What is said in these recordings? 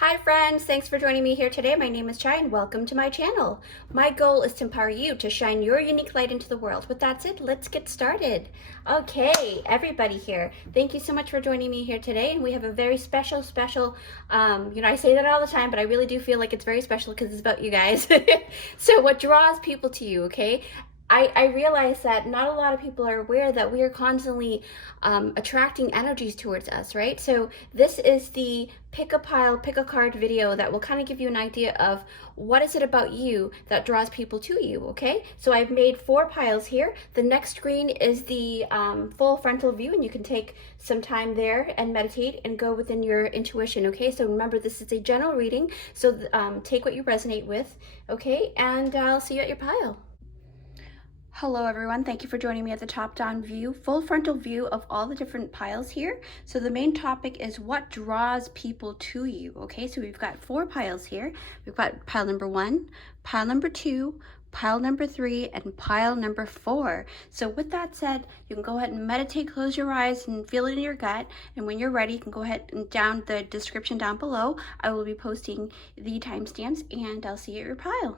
Hi friends, thanks for joining me here today. My name is Chai and welcome to my channel. My goal is to empower you to shine your unique light into the world. With that said, let's get started. Okay, everybody here, thank you so much for joining me here today. And we have a very special, I say that all the time, but I really do feel like it's very special because it's about you guys. So what draws people to you, okay? I realize that not a lot of people are aware that we are constantly attracting energies towards us, right? So this is the pick a pile, pick a card video that will kind of give you an idea of what is it about you that draws people to you, okay? So I've made 4 piles here. The next screen is the full frontal view, and you can take some time there and meditate and go within your intuition, okay? So remember, this is a general reading, so take what you resonate with, okay? And I'll see you at your pile. Hello everyone, thank you for joining me at the top-down view, full frontal view of all the different piles here. So the main topic is what draws people to you, okay? So we've got 4 piles here. We've got pile number 1, pile number 2, pile number 3, and pile number 4. So with that said, you can go ahead and meditate, close your eyes, and feel it in your gut. And when you're ready, you can go ahead and down the description down below. I will be posting the timestamps, and I'll see you at your pile.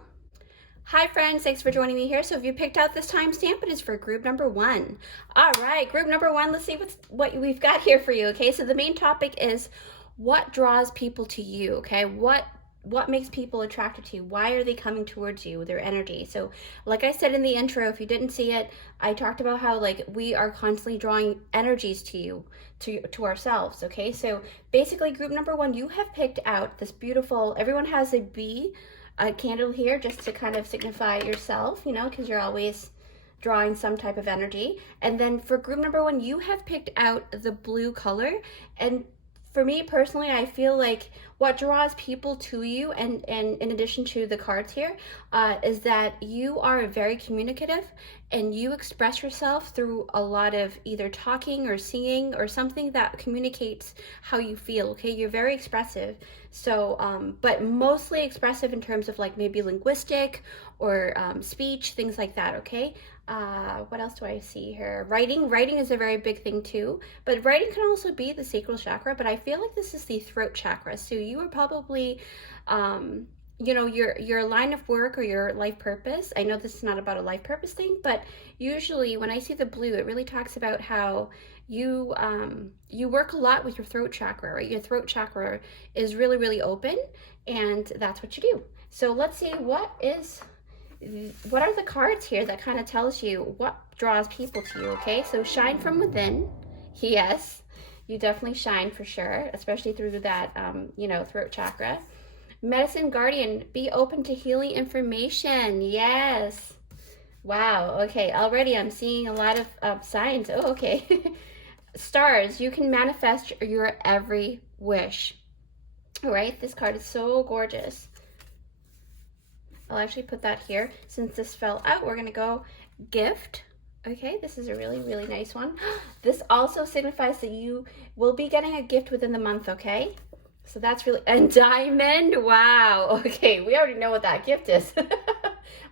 Hi friends, thanks for joining me here. So if you picked out this timestamp, it is for group number 1. All right, group number 1, let's see what we've got here for you, okay? So the main topic is what draws people to you, okay? What makes people attracted to you? Why are they coming towards you, their energy? So like I said in the intro, if you didn't see it, I talked about how like we are constantly drawing energies to you, to ourselves, okay? So basically group number 1, you have picked out this beautiful, everyone has a bee, a candle here just to kind of signify yourself, you know, because you're always drawing some type of energy. And then for group number 1, you have picked out the blue color. And for me personally, I feel like what draws people to you, and in addition to the cards here, is that you are very communicative and you express yourself through a lot of either talking or singing or something that communicates how you feel, okay? You're very expressive. So, but mostly expressive in terms of like maybe linguistic or speech, things like that, okay? What else do I see here? Writing is a very big thing too, but writing can also be the sacral chakra, but I feel like this is the throat chakra. So you are probably, you know, your line of work or your life purpose. I know this is not about a life purpose thing, but usually when I see the blue, it really talks about how you work a lot with your throat chakra, right? Your throat chakra is really, really open, and that's what you do. So let's see, what are the cards here that kind of tells you what draws people to you, okay? So shine from within. Yes, you definitely shine for sure, especially through that, you know, throat chakra. Medicine guardian, be open to healing information. Yes. Wow. Okay. Already I'm seeing a lot of signs. Oh, okay. Stars, you can manifest your every wish. All right. This card is so gorgeous. I'll actually put that here. Since this fell out, we're going to go gift. Okay, this is a really, really nice one. This also signifies that you will be getting a gift within the month, okay? So that's really, a diamond, wow. Okay, we already know what that gift is.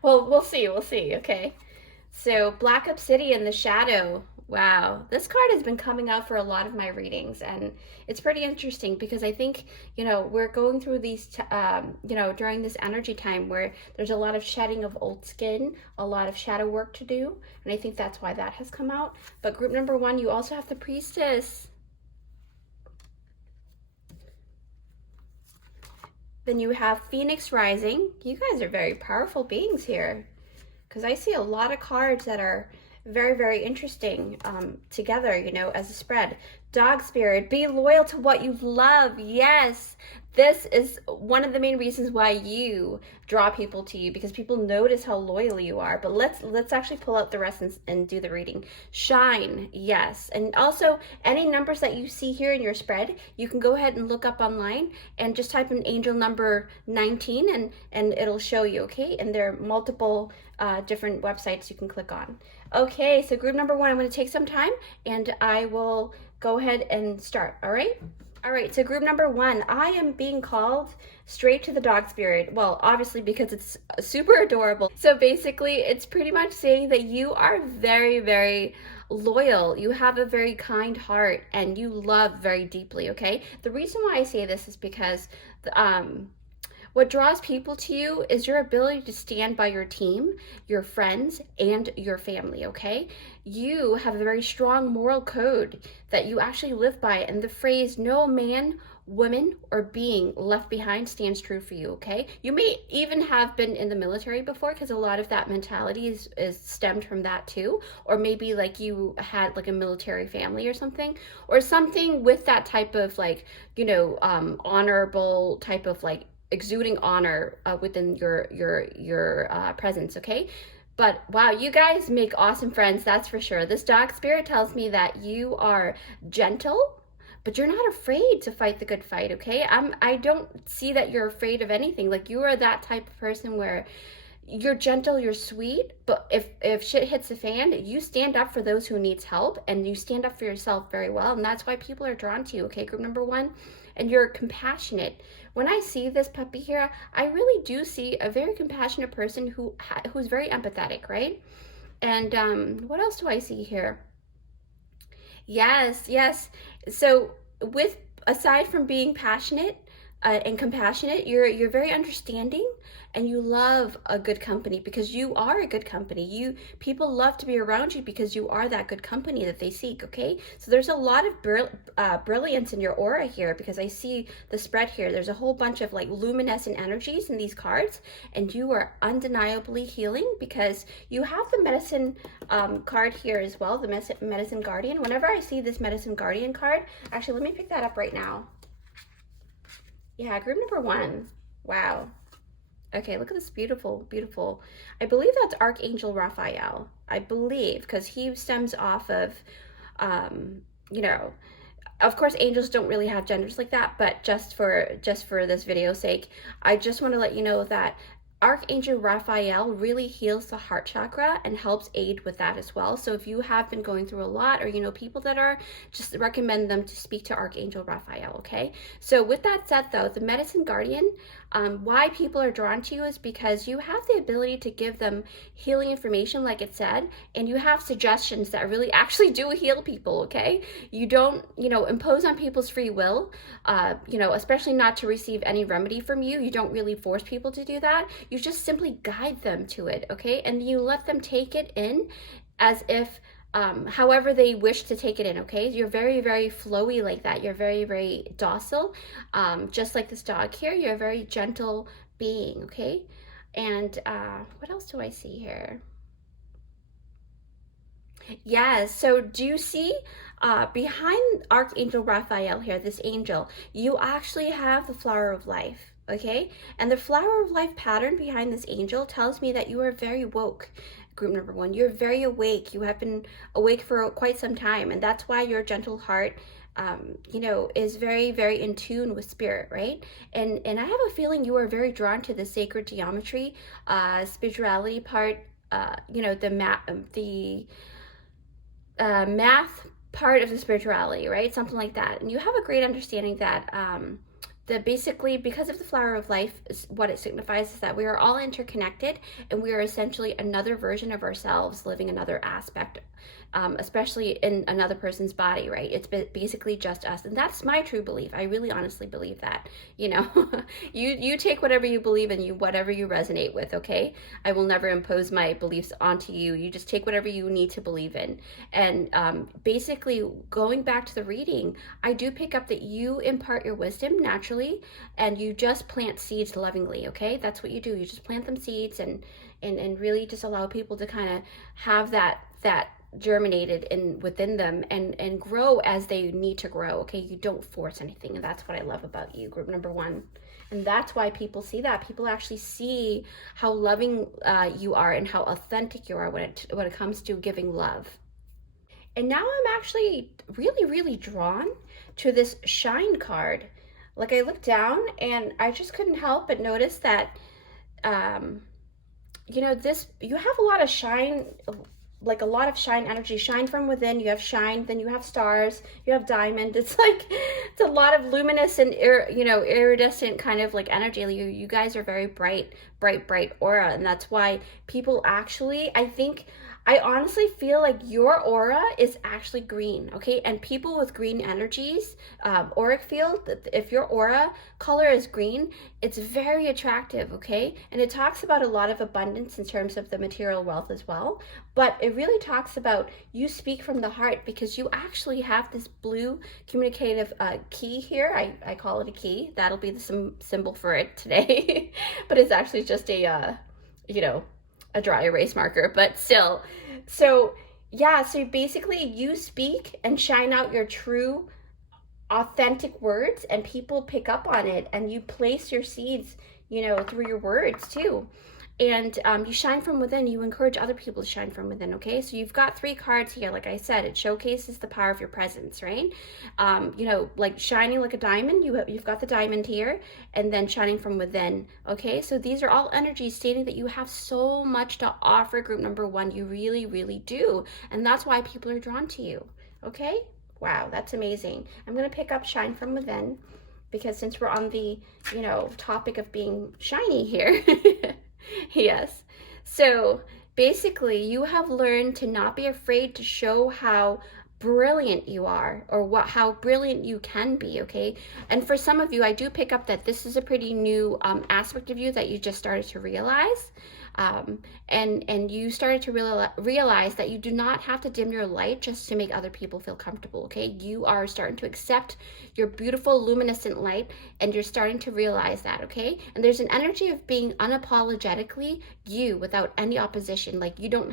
Well, we'll see, okay? So black obsidian, the shadow. Wow, this card has been coming out for a lot of my readings, and it's pretty interesting because I think, you know, we're going through these, you know, during this energy time where there's a lot of shedding of old skin, a lot of shadow work to do, and I think that's why that has come out. But group number 1, you also have the priestess. Then you have Phoenix Rising. You guys are very powerful beings here because I see a lot of cards that are very, very interesting together, you know, as a spread. Dog spirit, be loyal to what you love. Yes, this is one of the main reasons why you draw people to you, because people notice how loyal you are. But let's actually pull out the rest and do the reading. Shine, yes. And also any numbers that you see here in your spread, you can go ahead and look up online and just type in angel number 19 and it'll show you, okay? And there are multiple different websites you can click on. Okay, so group number 1, I'm going to take some time and I will go ahead and start, all right? All right, so group number one, I am being called straight to the dog spirit. Well, obviously because it's super adorable. So basically, it's pretty much saying that you are very, very loyal. You have a very kind heart and you love very deeply, okay? The reason why I say this is because what draws people to you is your ability to stand by your team, your friends, and your family, okay? You have a very strong moral code that you actually live by, and the phrase, no man, woman, or being left behind stands true for you, okay? You may even have been in the military before, because a lot of that mentality is stemmed from that too, or maybe like you had like a military family or something with that type of like, honorable type of like exuding honor within your presence, okay? But wow, you guys make awesome friends, that's for sure. This dog spirit tells me that you are gentle, but you're not afraid to fight the good fight, okay? I don't see that you're afraid of anything. Like, you are that type of person where you're gentle, you're sweet, but if shit hits the fan, you stand up for those who needs help, and you stand up for yourself very well, and that's why people are drawn to you, okay, group number one? And you're compassionate. When I see this puppy here, I really do see a very compassionate person who's very empathetic, right? And what else do I see here? Yes, yes. So with aside from being passionate and compassionate, you're very understanding, and you love a good company because you are a good company. People love to be around you because you are that good company that they seek, okay? So there's a lot of brilliance in your aura here, because I see the spread here. There's a whole bunch of like luminescent energies in these cards, and you are undeniably healing because you have the medicine card here as well, the medicine guardian. Whenever I see this medicine guardian card, actually, let me pick that up right now. Yeah, group number one. Wow. Okay, look at this beautiful, beautiful. I believe that's Archangel Raphael. I believe, because he stems off of, um, you know, of course, angels don't really have genders like that, but just for this video's sake, I just want to let you know that Archangel Raphael really heals the heart chakra and helps aid with that as well. So if you have been going through a lot, or people that are, just recommend them to speak to Archangel Raphael, okay? So with that said though, the medicine guardian, why people are drawn to you is because you have the ability to give them healing information, like it said, and you have suggestions that really actually do heal people, okay? You don't, impose on people's free will, especially not to receive any remedy from you. You don't really force people to do that. You just simply guide them to it, okay? And you let them take it in as if, however they wish to take it in, okay? You're very, very flowy like that. You're very, very docile. Just like this dog here, you're a very gentle being, okay? And what else do I see here? Yes, so do you see behind Archangel Raphael here, this angel, you actually have the flower of life, okay? And the flower of life pattern behind this angel tells me that you are very woke, group number one. You're very awake. You have been awake for quite some time, and that's why your gentle heart is very, very in tune with spirit, right? And I have a feeling you are very drawn to the sacred geometry, spirituality part, the math part of the spirituality, right? Something like that. And you have a great understanding that that basically, because of the flower of life, what it signifies is that we are all interconnected, and we are essentially another version of ourselves living another aspect, especially in another person's body, right? It's basically just us, and that's my true belief. I really honestly believe that. You take whatever you believe in, whatever you resonate with, okay? I will never impose my beliefs onto you. You just take whatever you need to believe in. And basically, going back to the reading, I do pick up that you impart your wisdom naturally, and you just plant seeds lovingly, okay? That's what you do. You just plant them seeds, and really just allow people to kind of have that germinated within them, and grow as they need to grow, okay? You don't force anything, and that's what I love about you, group number one. And that's why people see that. People actually see how loving you are, and how authentic you are when it comes to giving love. And now I'm actually really, really drawn to this shine card. Like, I looked down and I just couldn't help but notice that, you have a lot of shine like a lot of shine energy. Shine from within, you have shine, then you have stars, you have diamond. It's like, it's a lot of luminous and iridescent kind of like energy. You guys are very bright, bright aura, and that's why people actually, I honestly feel like your aura is actually green, okay? And people with green energies, auric field, if your aura color is green, it's very attractive, okay? And it talks about a lot of abundance in terms of the material wealth as well. But it really talks about you speak from the heart, because you actually have this blue communicative key here. I call it a key. That'll be the symbol for it today. But it's actually just a, a dry erase marker, but still. So yeah, so basically you speak and shine out your true authentic words, and people pick up on it, and you place your seeds, through your words too. And you shine from within. You encourage other people to shine from within, okay? So you've got 3 cards here. Like I said, it showcases the power of your presence, right? Like shining like a diamond. You've got the diamond here, and then shining from within, okay? So these are all energies stating that you have so much to offer, group number 1. You really, really do. And that's why people are drawn to you, okay? Wow, that's amazing. I'm going to pick up shine from within, because since we're on the, topic of being shiny here. Yes. So basically, you have learned to not be afraid to show how brilliant you are, or how brilliant you can be, okay? And for some of you, I do pick up that this is a pretty new aspect of you that you just started to realize. And you started to realize that you do not have to dim your light just to make other people feel comfortable, okay? You are starting to accept your beautiful luminescent light, and you're starting to realize that, okay? And there's an energy of being unapologetically you, without any opposition. Like you don't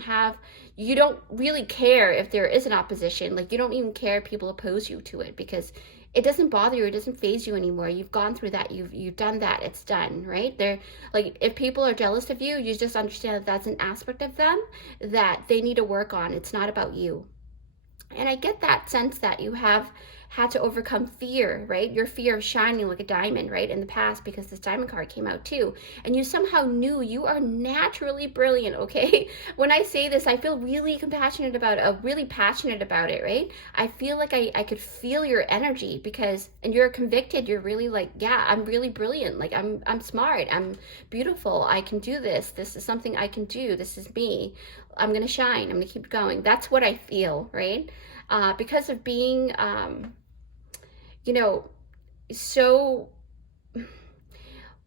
really care if there is an opposition. Like you don't even care if people oppose you to it, because it doesn't bother you. It doesn't phase you anymore. You've gone through that. You've done that. It's done, right? They're like, if people are jealous of you, you just understand that that's an aspect of them that they need to work on. It's not about you. And I get that sense that you have had to overcome fear, right? Your fear of shining like a diamond, right? In the past, because this diamond card came out too. And you somehow knew you are naturally brilliant, okay? When I say this, I feel really passionate about it, right? I feel like I could feel your energy, because, and you're convicted, you're really like, yeah, I'm really brilliant. Like I'm smart, I'm beautiful, I can do this. This is something I can do. This is me. I'm going to shine. I'm going to keep going. That's what I feel, right? Because of being, so,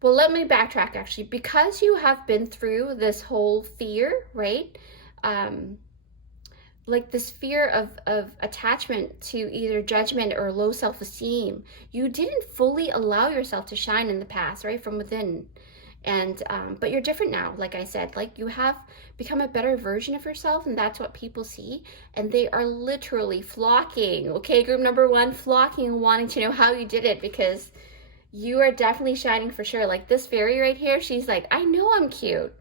well, let me backtrack actually. Because you have been through this whole fear, right? Like this fear of attachment to either judgment or low self-esteem, you didn't fully allow yourself to shine in the past, right? From within. And but you're different now. Like I said, like you have become a better version of yourself, and that's what people see, and they are literally flocking, okay? Group number 1, flocking and wanting to know how you did it, because you are definitely shining for sure. Like this fairy right here, she's like, I know I'm cute,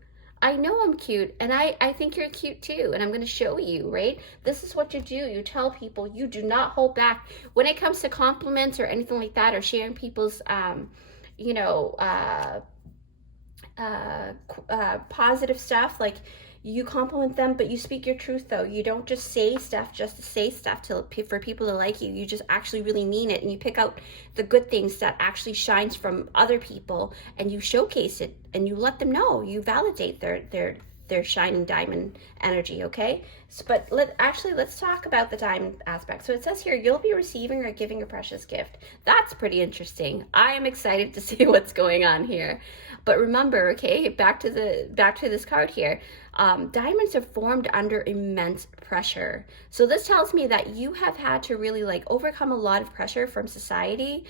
and I think you're cute too, and I'm going to show you, right? This is what you do. You tell people. You do not hold back when it comes to compliments or anything like that, or sharing people's positive stuff. Like you compliment them, but you speak your truth though. You don't just say stuff just to say stuff for people to like you. You just actually really mean it, and you pick out the good things that actually shines from other people, and you showcase it, and you let them know. You validate their shining diamond energy, okay? So, but let's talk about the diamond aspect. So it says here, you'll be receiving or giving a precious gift. That's pretty interesting. I am excited to see what's going on here. But remember, okay, back to this card here. Diamonds are formed under immense pressure. So this tells me that you have had to really like overcome a lot of pressure from society.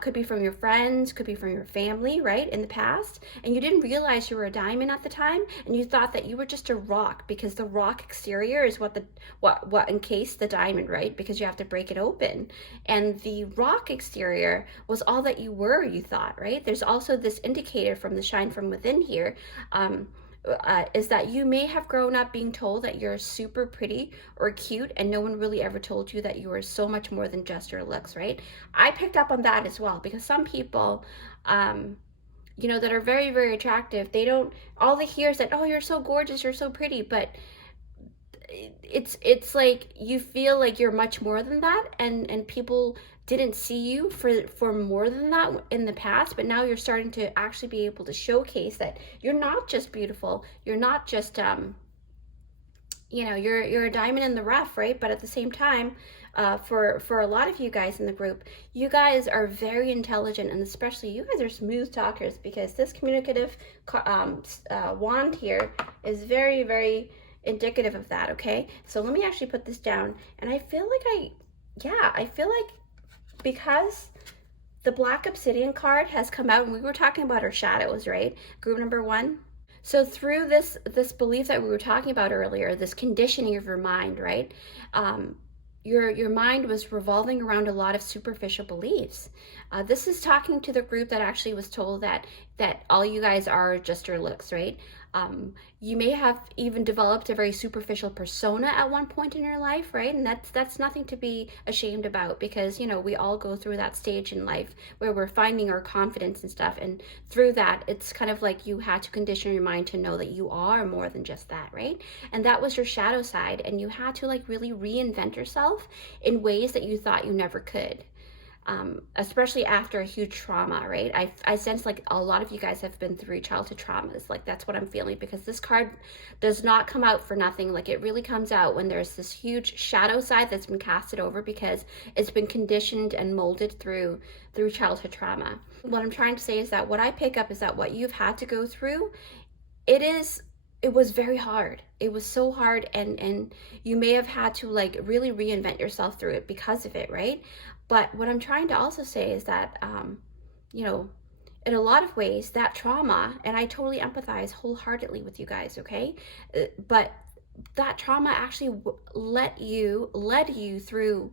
Could be from your friends, could be from your family, right? In the past. And you didn't realize you were a diamond at the time, and you thought that you were just a rock, because the rock exterior is what encased the diamond, right? Because you have to break it open. And the rock exterior was all that you were, you thought, right? There's also this indicator from the shine from within here, is that you may have grown up being told that you're super pretty or cute, and no one really ever told you that you were so much more than just your looks, right? I picked up on that as well, because some people, that are very, very attractive, all they hear is that, oh, you're so gorgeous, you're so pretty, but it's like you feel like you're much more than that, and people didn't see you for more than that in the past, but now you're starting to actually be able to showcase that you're not just beautiful, you're not just you're a diamond in the rough, right? But at the same time, for a lot of you guys in the group, you guys are very intelligent, and especially you guys are smooth talkers, because this communicative wand here is very, very indicative of that. Okay, so let me actually put this down, and I feel like I feel like, because the Black Obsidian card has come out, and we were talking about our shadows, right? Group number 1. So through this belief that we were talking about earlier, this conditioning of your mind, right? Your mind was revolving around a lot of superficial beliefs. This is talking to the group that actually was told that all you guys are just your looks, right? You may have even developed a very superficial persona at one point in your life, right? And that's nothing to be ashamed about, because we all go through that stage in life where we're finding our confidence and stuff, and through that, it's kind of like you had to condition your mind to know that you are more than just that, right? And that was your shadow side, and you had to like really reinvent yourself in ways that you thought you never could. Especially after a huge trauma, right? I sense like a lot of you guys have been through childhood traumas. Like, that's what I'm feeling, because this card does not come out for nothing. Like, it really comes out when there's this huge shadow side that's been casted over, because it's been conditioned and molded through childhood trauma. What I'm trying to say is that what I pick up is that what you've had to go through, it was very hard. It was so hard, and you may have had to like really reinvent yourself through it because of it, right? But what I'm trying to also say is that, in a lot of ways, that trauma, and I totally empathize wholeheartedly with you guys, okay? But that trauma actually led you through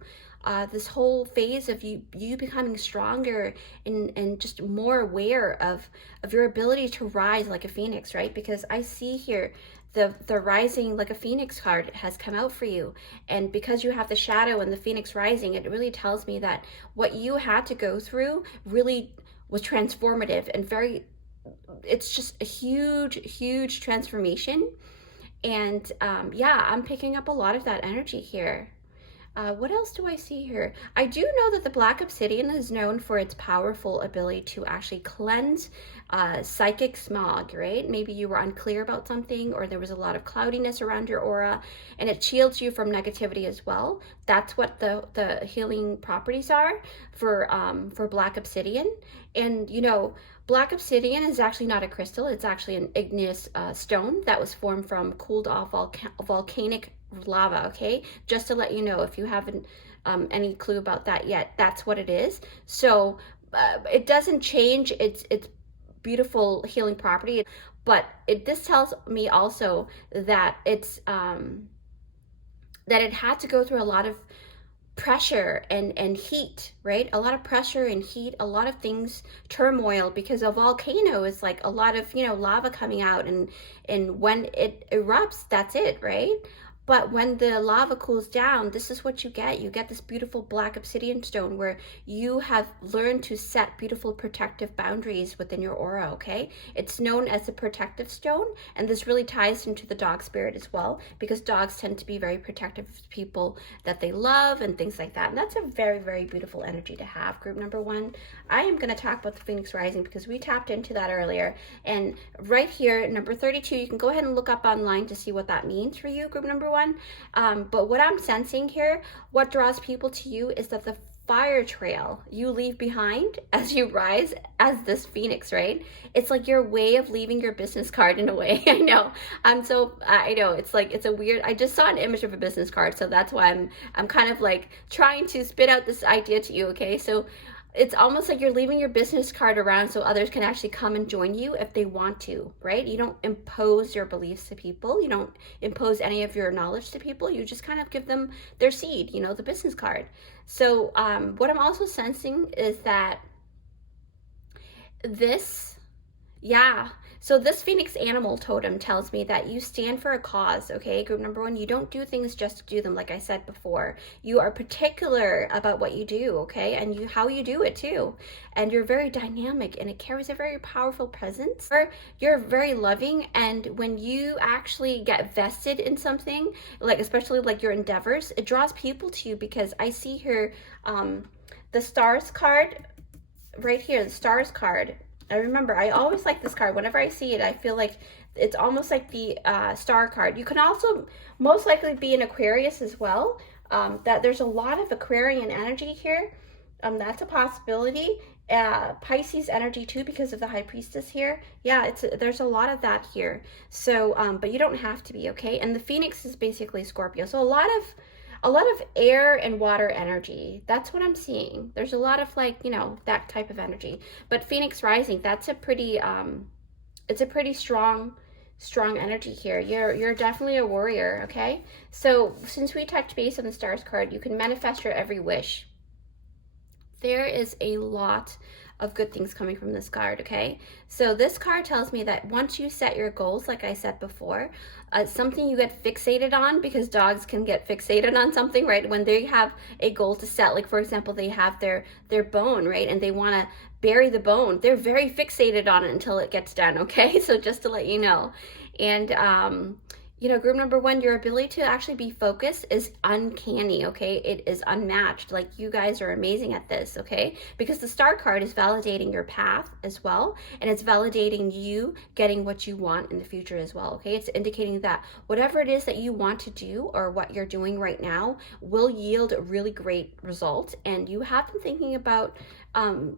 this whole phase of you becoming stronger and just more aware of your ability to rise like a phoenix, right? Because I see here the rising like a phoenix card has come out for you, and because you have the shadow and the phoenix rising, it really tells me that what you had to go through really was transformative and it's just a huge transformation. And I'm picking up a lot of that energy here. What else do I see here? I do know that the Black Obsidian is known for its powerful ability to actually cleanse psychic smog, right? Maybe you were unclear about something, or there was a lot of cloudiness around your aura, and it shields you from negativity as well. That's what the healing properties are for Black Obsidian. And Black Obsidian is actually not a crystal. It's actually an igneous stone that was formed from cooled off volcanic lava, okay? Just to let you know, if you haven't any clue about that yet, that's what it is. So it doesn't change its beautiful healing property, but this tells me also that that it had to go through a lot of pressure and heat, right? A lot of pressure and heat, a lot of things, turmoil, because a volcano is like a lot of lava coming out, and when it erupts, that's it, right? But when the lava cools down, this is what you get. You get this beautiful Black Obsidian stone where you have learned to set beautiful protective boundaries within your aura, okay? It's known as the protective stone, and this really ties into the dog spirit as well, because dogs tend to be very protective of people that they love and things like that. And that's a very, very beautiful energy to have, group number 1. I am going to talk about the Phoenix Rising because we tapped into that earlier. And right here, number 32, you can go ahead and look up online to see what that means for you, group number 1. But what I'm sensing here, what draws people to you, is that the fire trail you leave behind as you rise as this phoenix, right? It's like your way of leaving your business card in a way. I know. I know it's like, it's a weird, I just saw an image of a business card, so that's why I'm kind of like trying to spit out this idea to you, okay? So it's almost like you're leaving your business card around so others can actually come and join you if they want to, right? You don't impose your beliefs to people. You don't impose any of your knowledge to people. You just kind of give them their seed, the business card. So what I'm also sensing is that So this Phoenix animal totem tells me that you stand for a cause, okay? Group number one, you don't do things just to do them, like I said before. You are particular about what you do, okay? And how you do it too. And you're very dynamic, and it carries a very powerful presence. Or you're very loving, and when you actually get vested in something, like especially like your endeavors, it draws people to you, because I see here the stars card right here, the stars card. I remember, I always like this card. Whenever I see it, I feel like it's almost like the star card. You can also most likely be an Aquarius as well. That there's a lot of Aquarian energy here. That's a possibility. Pisces energy too, because of the High Priestess here. Yeah, there's a lot of that here. So, but you don't have to be, okay? And the Phoenix is basically Scorpio. So a lot of air and water energy. That's what I'm seeing. There's a lot of, like, you know, that type of energy. But Phoenix rising, that's a pretty it's a pretty strong energy here. You're definitely a warrior, okay? So since we touched base on the stars card, you can manifest your every wish. There is a lot of good things coming from this card, okay? So this card tells me that once you set your goals, like I said before, something you get fixated on, because dogs can get fixated on something, right? When they have a goal to set, like for example, they have their bone, right? And they want to bury the bone. They're very fixated on it until it gets done, okay? So just to let you know. And you know, group number one, your ability to actually be focused is uncanny, okay? It is unmatched. Like, you guys are amazing at this, okay? Because the star card is validating your path as well, and it's validating you getting what you want in the future as well, okay? It's indicating that whatever it is that you want to do, or what you're doing right now, will yield a really great result. And you have been thinking about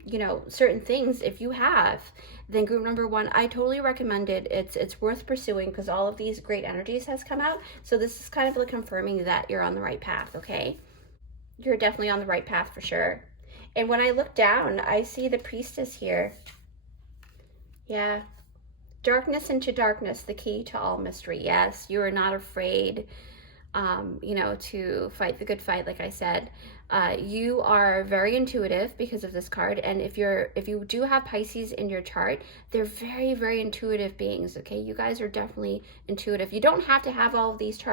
you know, certain things. If you have, then group number one, I totally recommend it. It's worth pursuing, because all of these great energies has come out. So this is kind of like confirming that you're on the right path, okay? You're definitely on the right path for sure. And when I look down, I see the priestess here. Yeah. Darkness into darkness, the key to all mystery. Yes, you are not afraid, you know, to fight the good fight, like I said. You are very intuitive because of this card, and if you do have Pisces in your chart, they're very, very intuitive beings, okay? You guys are definitely intuitive. You don't have to have all of these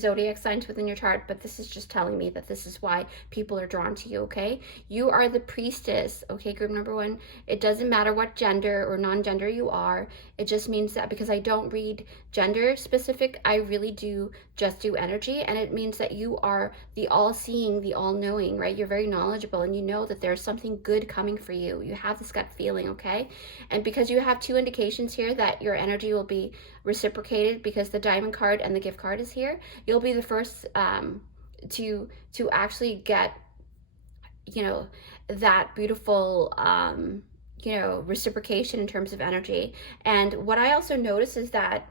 zodiac signs within your chart, but this is just telling me that this is why people are drawn to you, okay? You are the priestess, okay, group number one. It doesn't matter what gender or non-gender you are. It just means that, because I don't read gender specific, I really do just do energy, and it means that you are the all-seeing, the all-knowing, right? You're very knowledgeable, and you know that there's something good coming for you. You have this gut feeling, okay? And because you have two indications here that your energy will be reciprocated, because the diamond card and the gift card is here, you'll be the first to actually get, you know, that beautiful you know, reciprocation in terms of energy. And what I also notice is that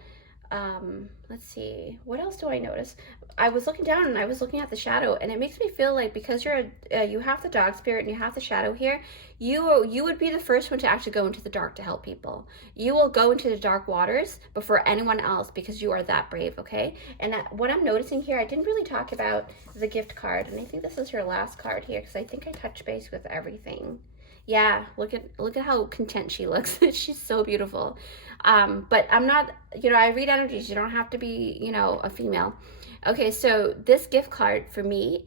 let's see, what else do I notice? I was looking down and I was looking at the shadow, and it makes me feel like, because you're you have the dog spirit and you have the shadow here, you would be the first one to actually go into the dark to help people. You will go into the dark waters before anyone else, because you are that brave, okay? And what I'm noticing here, I didn't really talk about the gift card, and I think this is her last card here, because I think I touched base with everything. Yeah, look at how content she looks. She's so beautiful. But I'm not, you know, I read energies. You don't have to be, you know, a female. Okay, so this gift card for me,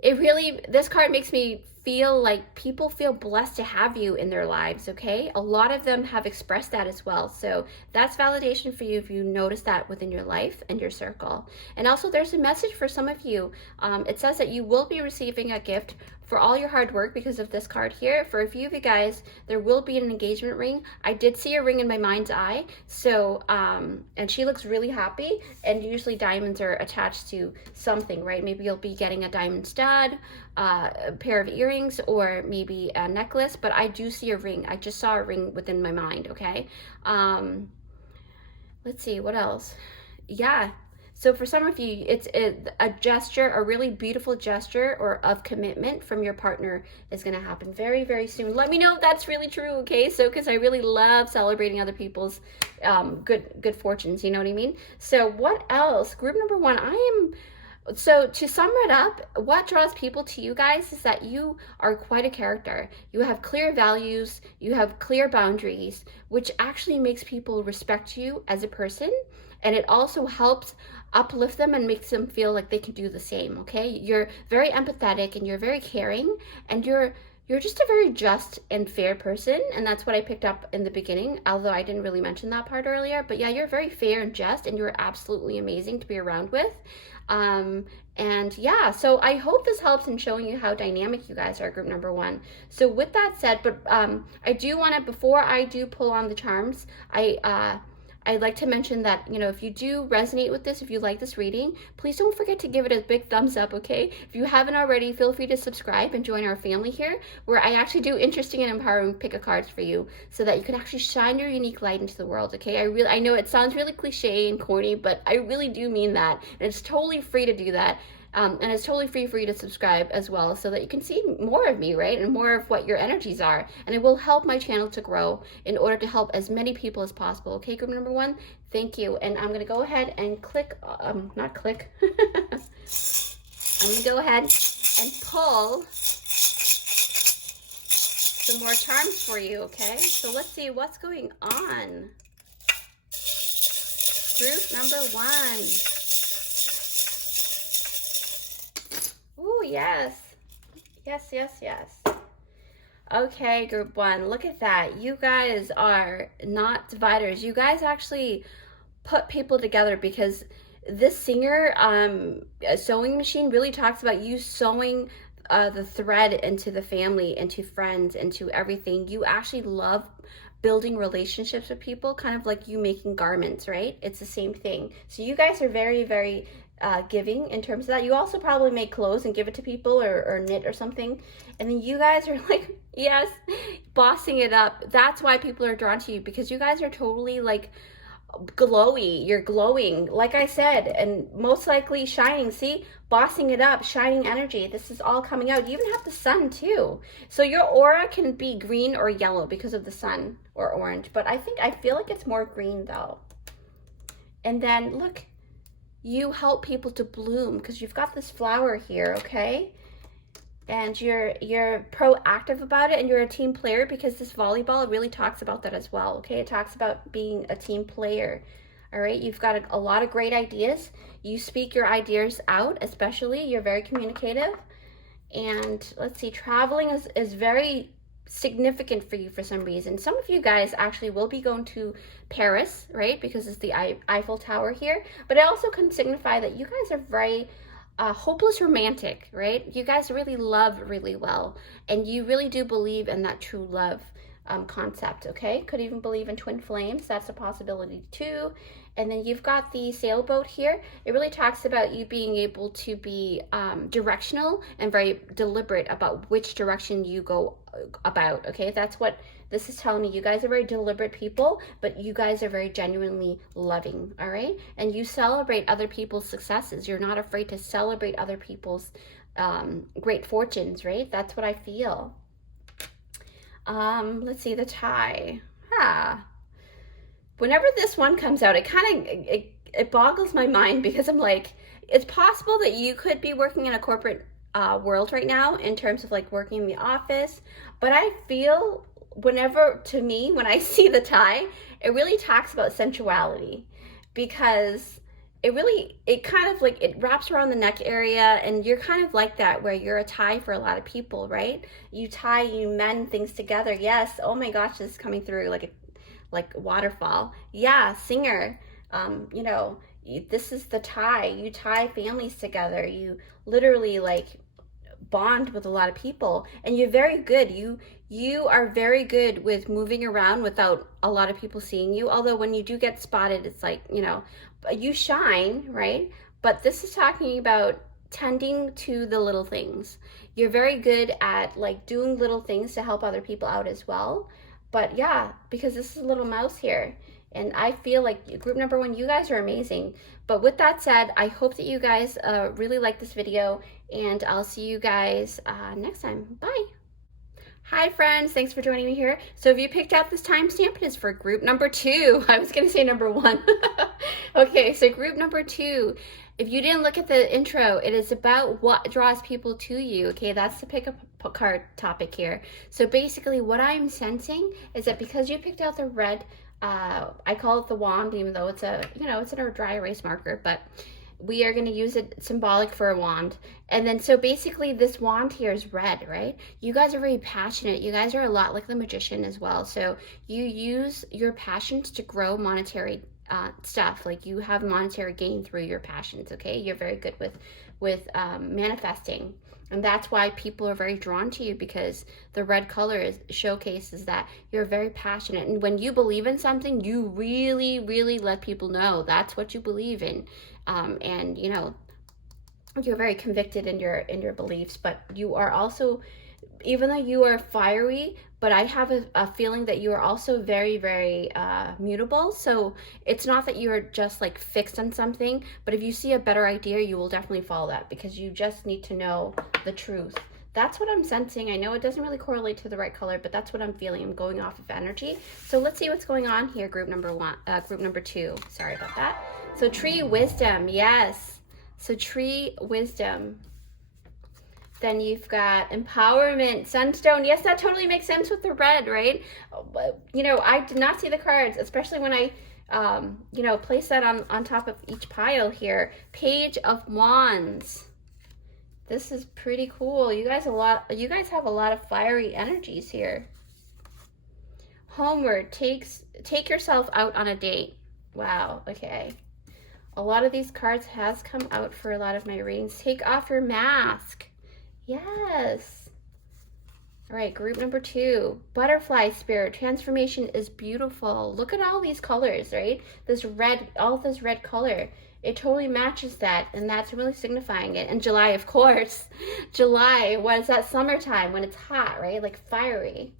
this card makes me feel like people feel blessed to have you in their lives, okay? A lot of them have expressed that as well. So that's validation for you if you notice that within your life and your circle. And also, there's a message for some of you. It says that you will be receiving a gift for all your hard work because of this card here. For a few of you guys, there will be an engagement ring. I did see a ring in my mind's eye. So, and she looks really happy. And usually diamonds are attached to something, right? Maybe you'll be getting a diamond stud, a pair of earrings, or maybe a necklace. But I do see a ring. I just saw a ring within my mind, okay? Let's see, what else? Yeah. So for some of you, it's a gesture, a really beautiful gesture or of commitment from your partner is going to happen very, very soon. Let me know if that's really true, okay? So, because I really love celebrating other people's good fortunes, you know what I mean? So what else? Group number one, I am So to sum it up, what draws people to you guys is that you are quite a character. You have clear values, you have clear boundaries, which actually makes people respect you as a person. And it also helps uplift them and makes them feel like they can do the same, okay? You're very empathetic and you're very caring, and you're just a very just and fair person, and that's what I picked up in the beginning, although I didn't really mention that part earlier. But yeah, you're very fair and just, and you're absolutely amazing to be around with. And yeah, so I hope this helps in showing you how dynamic you guys are, group number one. So with that said, but I do want to, before I do pull on the charms, I'd like to mention that, you know, if you do resonate with this, if you like this reading, please don't forget to give it a big thumbs up, okay? If you haven't already, feel free to subscribe and join our family here, where I actually do interesting and empowering pick-a-cards for you so that you can actually shine your unique light into the world, okay? I know it sounds really cliche and corny, but I really do mean that. And it's totally free to do that. And it's totally free for you to subscribe as well so that you can see more of me, right? And more of what your energies are. And it will help my channel to grow in order to help as many people as possible. Okay, group number one, thank you. And I'm going to go ahead and click, not click. I'm going to go ahead and pull some more charms for you, okay? So let's see what's going on. Group number one. Ooh, yes. Yes, yes, yes. Okay, group one, look at that. You guys are not dividers. You guys actually put people together, because this singer sewing machine really talks about you sewing the thread into the family, into friends, into everything. You actually love building relationships with people, kind of like you making garments, right? It's the same thing. So you guys are very, very giving in terms of that. You also probably make clothes and give it to people, or knit or something. And then you guys are like, yes, bossing it up. That's why people are drawn to you, because you guys are totally like glowy. You're glowing, like I said, and most likely shining. See, bossing it up, shining energy. This is all coming out. You even have the sun too. So your aura can be green or yellow because of the sun, or orange, but I feel like it's more green though. And then look, you help people to bloom because you've got this flower here, okay? And you're proactive about it, and you're a team player, because this volleyball really talks about that as well, okay? It talks about being a team player, all right? You've got a lot of great ideas. You speak your ideas out, especially. You're very communicative. And let's see, traveling is very significant for you for some reason. Some of you guys actually will be going to Paris, right? Because it's the Eiffel Tower here. But it also can signify that you guys are very hopeless romantic, right? You guys really love really well, and you really do believe in that true love concept, okay? Could even believe in twin flames. That's a possibility too. And then you've got the sailboat here. It really talks about you being able to be directional and very deliberate about which direction you go about, okay? That's what this is telling me. You guys are very deliberate people, but you guys are very genuinely loving, all right? And you celebrate other people's successes. You're not afraid to celebrate other people's great fortunes, right? That's what I feel. Let's see, the tie. Whenever this one comes out, it boggles my mind, because I'm like, it's possible that you could be working in a corporate world right now in terms of like working in the office, but I feel when I see the tie, it really talks about sensuality, because it kind of like, it wraps around the neck area, and you're kind of like that, where you're a tie for a lot of people, right? You mend things together. Yes, oh my gosh, this is coming through like waterfall. Yeah, singer, you know, this is the tie. You tie families together. You literally like bond with a lot of people, and you're very good. You are very good with moving around without a lot of people seeing you. Although when you do get spotted, it's like, you know, you shine, right? But this is talking about tending to the little things. You're very good at like doing little things to help other people out as well. But yeah, because this is a little mouse here, and I feel like group number one, you guys are amazing. But with that said, I hope that you guys really like this video, and I'll see you guys next time. Bye. Hi friends, thanks for joining me here. So if you picked out this timestamp, it is for group number two. I was gonna say number one. Okay, so group number two. If you didn't look at the intro, it is about what draws people to you. Okay, that's the pick up card topic here. So basically what I'm sensing is that because you picked out the red, I call it the wand, even though it's a, you know, it's in a dry erase marker, but we are going to use it symbolic for a wand. And then so basically this wand here is red, right? You guys are very passionate. You guys are a lot like the magician as well. So you use your passions to grow monetary stuff. Like you have monetary gain through your passions. Okay, you're very good with manifesting, and that's why people are very drawn to you, because the red color showcases that you're very passionate, and when you believe in something, you really let people know that's what you believe in, and you know, you're very convicted in your beliefs. But you are also, even though you are fiery, but I have a feeling that you are also very mutable. So it's not that you're just like fixed on something, but if you see a better idea, you will definitely follow that, because you just need to know the truth. That's what I'm sensing. I know it doesn't really correlate to the right color, but that's what I'm feeling. I'm going off of energy. So let's see what's going on here. Group number two. Sorry about that. So tree wisdom, yes. So tree wisdom. Then you've got empowerment, sunstone. Yes, that totally makes sense with the red, right? You know, I did not see the cards, especially when I, you know, place that on top of each pile here. Page of Wands. This is pretty cool. You guys have a lot of fiery energies here. Homeward, take yourself out on a date. Wow, okay. A lot of these cards has come out for a lot of my readings. Take off your mask. Yes. All right, group number two, butterfly spirit. Transformation is beautiful. Look at all these colors, right? This red, all this red color. It totally matches that, and that's really signifying it. And July, of course. July, what is that? Summertime, when it's hot, right? Like fiery.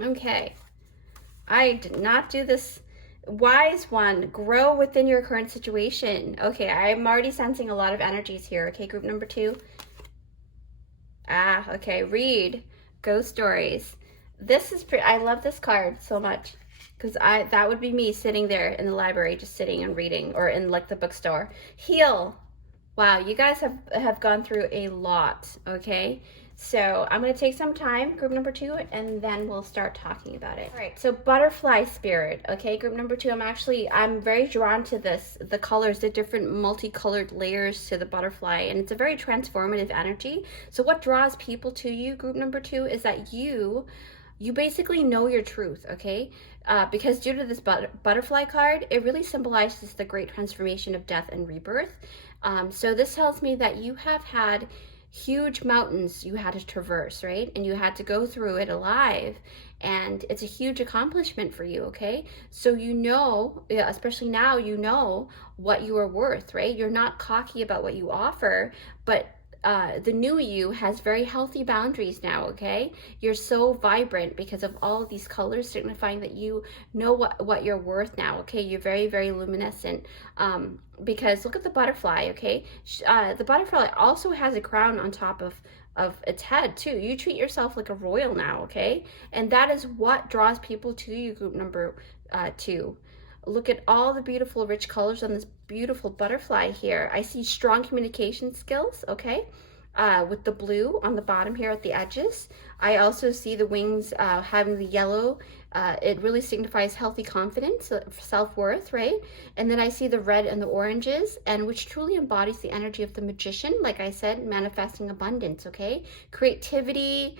Okay. I did not do this. Wise one, grow within your current situation. Okay, I'm already sensing a lot of energies here. Okay, group number two. Okay, read ghost stories. This is pretty, I love this card so much, because that would be me sitting there in the library just sitting and reading, or in like the bookstore. Heal. Wow, you guys have gone through a lot. Okay, so I'm going to take some time, group number two, and then we'll start talking about it. All right, so butterfly spirit. Okay, group number two, I'm very drawn to this, the colors, the different multicolored layers to the butterfly, and it's a very transformative energy. So what draws people to you, group number two, is that you basically know your truth, okay? Because due to this butterfly card, it really symbolizes the great transformation of death and rebirth. So this tells me that you have had huge mountains you had to traverse, right? And you had to go through it alive. And it's a huge accomplishment for you, okay? So you know, especially now, you know what you are worth, right? You're not cocky about what you offer, but the new you has very healthy boundaries now, okay? You're so vibrant because of all of these colors, signifying that you know what you're worth now, okay? You're very luminescent, because look at the butterfly, okay? The butterfly also has a crown on top of its head too. You treat yourself like a royal now, okay? And that is what draws people to you, group number two. Look at all the beautiful rich colors on this beautiful butterfly here. I see strong communication skills, okay? With the blue on the bottom here at the edges. I also see the wings having the yellow. It really signifies healthy confidence, self-worth, right? And then I see the red and the oranges, and which truly embodies the energy of the magician, like I said, manifesting abundance, okay? Creativity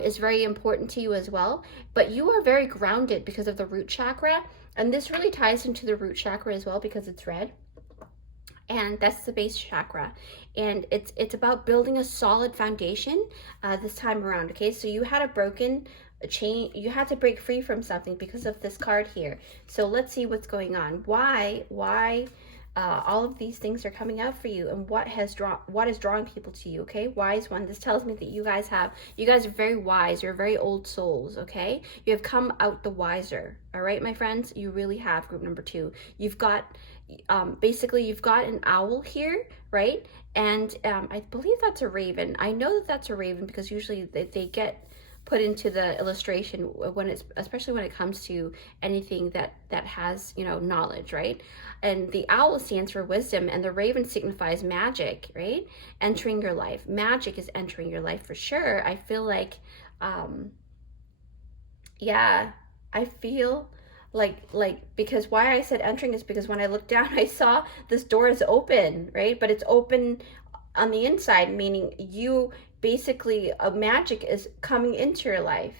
is very important to you as well, but you are very grounded because of the root chakra, and this really ties into the root chakra as well because it's red. And that's the base chakra, and it's about building a solid foundation this time around, okay? So you had a broken chain, you had to break free from something because of this card here. So let's see what's going on. Why all of these things are coming out for you, and what is drawing people to you, okay? Wise one, this tells me that you guys are very wise. You're very old souls, okay? You have come out the wiser, all right, my friends? You really have, group number two. You've got basically you've got an owl here, right? And I believe that's a raven. I know that that's a raven because usually they get put into the illustration when it's, especially when it comes to anything that has, you know, knowledge, right? And the owl stands for wisdom, and the raven signifies magic, right? Entering your life. Magic is entering your life for sure. I feel like, yeah, I feel like because why I said entering is because when I looked down, I saw this door is open, right? But it's open on the inside, meaning you basically, a magic is coming into your life.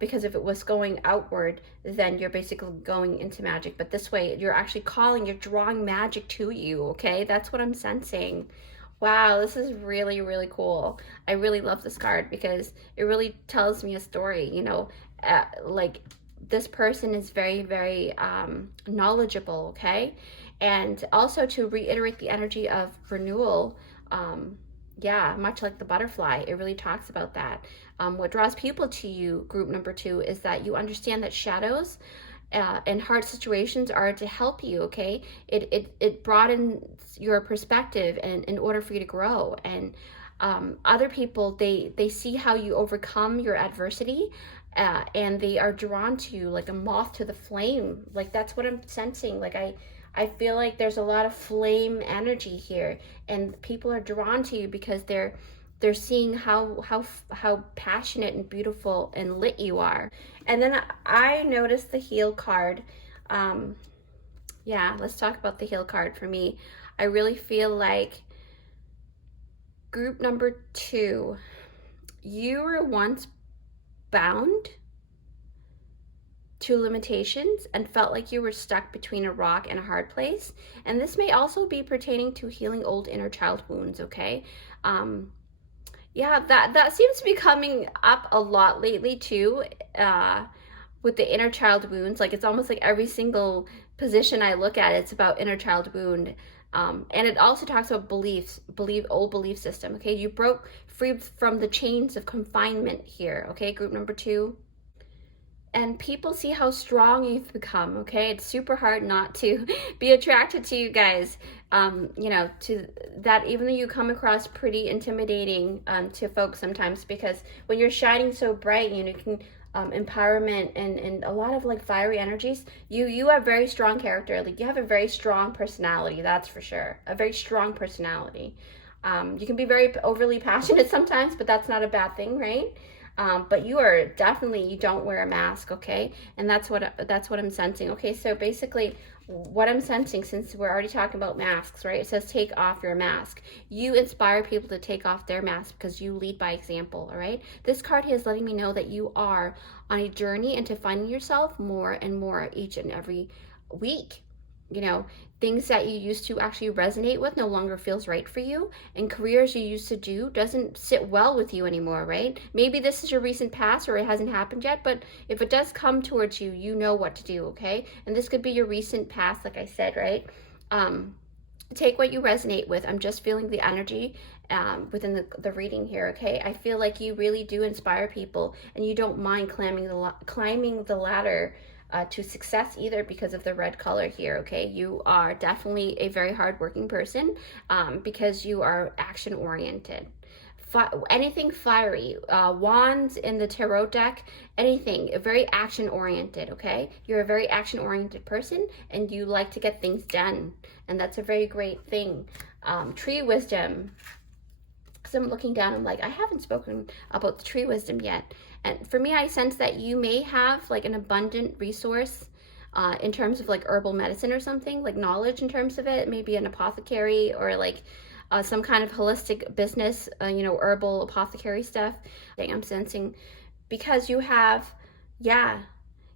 Because if it was going outward, then you're basically going into magic. But this way, you're actually calling, you're drawing magic to you, okay? That's what I'm sensing. Wow, this is really, really cool. I really love this card because it really tells me a story, you know, like this person is very, very knowledgeable, okay? And also to reiterate the energy of renewal, yeah, much like the butterfly, it really talks about that. What draws people to you, group number 2, is that you understand that shadows and hard situations are to help you, okay? It broadens your perspective and in order for you to grow. And other people, they see how you overcome your adversity, and they are drawn to you like a moth to the flame. Like that's what I'm sensing. Like I feel like there's a lot of flame energy here, and people are drawn to you because they're seeing how passionate and beautiful and lit you are. And then I noticed the heal card. Yeah, let's talk about the heal card. For me, I really feel like group number 2, you were once bound to limitations and felt like you were stuck between a rock and a hard place. And this may also be pertaining to healing old inner child wounds, okay? Yeah, that seems to be coming up a lot lately too, with the inner child wounds. Like it's almost like every single position I look at, it's about inner child wound. And it also talks about old belief system. Okay, you broke free from the chains of confinement here. Okay, group number 2. And people see how strong you've become, okay? It's super hard not to be attracted to you guys, you know, to that, even though you come across pretty intimidating to folks sometimes, because when you're shining so bright, you know, you can, empowerment and a lot of like fiery energies, you have very strong character. Like you have a very strong personality, that's for sure. A very strong personality. You can be very overly passionate sometimes, but that's not a bad thing, right? But you are definitely, you don't wear a mask, okay? And that's what I'm sensing. Okay, so basically what I'm sensing, since we're already talking about masks, right? It says take off your mask. You inspire people to take off their mask because you lead by example, all right? This card here is letting me know that you are on a journey into finding yourself more and more each and every week. You know, things that you used to actually resonate with no longer feels right for you, and careers you used to do doesn't sit well with you anymore, right? Maybe this is your recent past or it hasn't happened yet, but if it does come towards you, you know what to do, okay? And this could be your recent past, like I said, right? Take what you resonate with. I'm just feeling the energy within the reading here, okay? I feel like you really do inspire people, and you don't mind climbing the ladder to success either, because of the red color here, okay? You are definitely a very hardworking person because you are action oriented. Anything fiery, wands in the tarot deck, anything, very action oriented, okay? You're a very action oriented person and you like to get things done, and that's a very great thing. Tree wisdom, because I'm looking down, I'm like, I haven't spoken about the tree wisdom yet. And for me, I sense that you may have like an abundant resource in terms of like herbal medicine or something, like knowledge in terms of it, maybe an apothecary or like some kind of holistic business, you know, herbal apothecary stuff. I'm sensing because you have, yeah,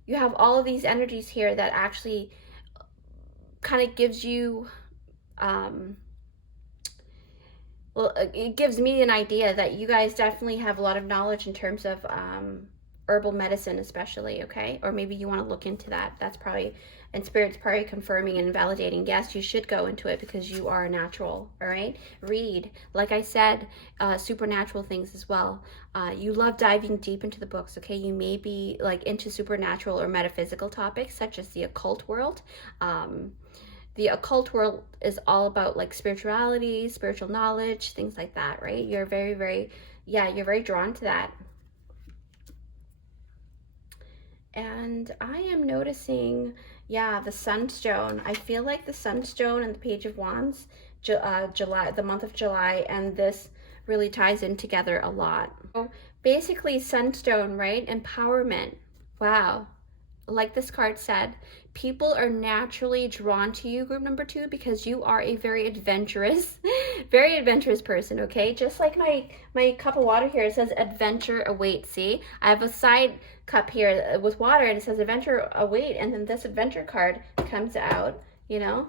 you have all of these energies here that actually kind of gives you, well, it gives me an idea that you guys definitely have a lot of knowledge in terms of herbal medicine especially, okay? Or maybe you want to look into that. That's probably, and Spirit's probably confirming and validating, yes, you should go into it because you are natural, all right? Read, like I said, supernatural things as well. You love diving deep into the books, okay? You may be like into supernatural or metaphysical topics such as the occult world. The occult world is all about like spirituality, spiritual knowledge, things like that, right? You're very, very, yeah, you're very drawn to that. And I am noticing, yeah, the Sunstone. I feel like the Sunstone and the Page of Wands, July, the month of July, and this really ties in together a lot. So basically, Sunstone, right? Empowerment. Wow. Like this card said, people are naturally drawn to you, group number 2, because you are a very adventurous, very adventurous person, okay? Just like my cup of water here, it says adventure awaits. See, I have a side cup here with water and it says adventure await, and then this adventure card comes out, you know,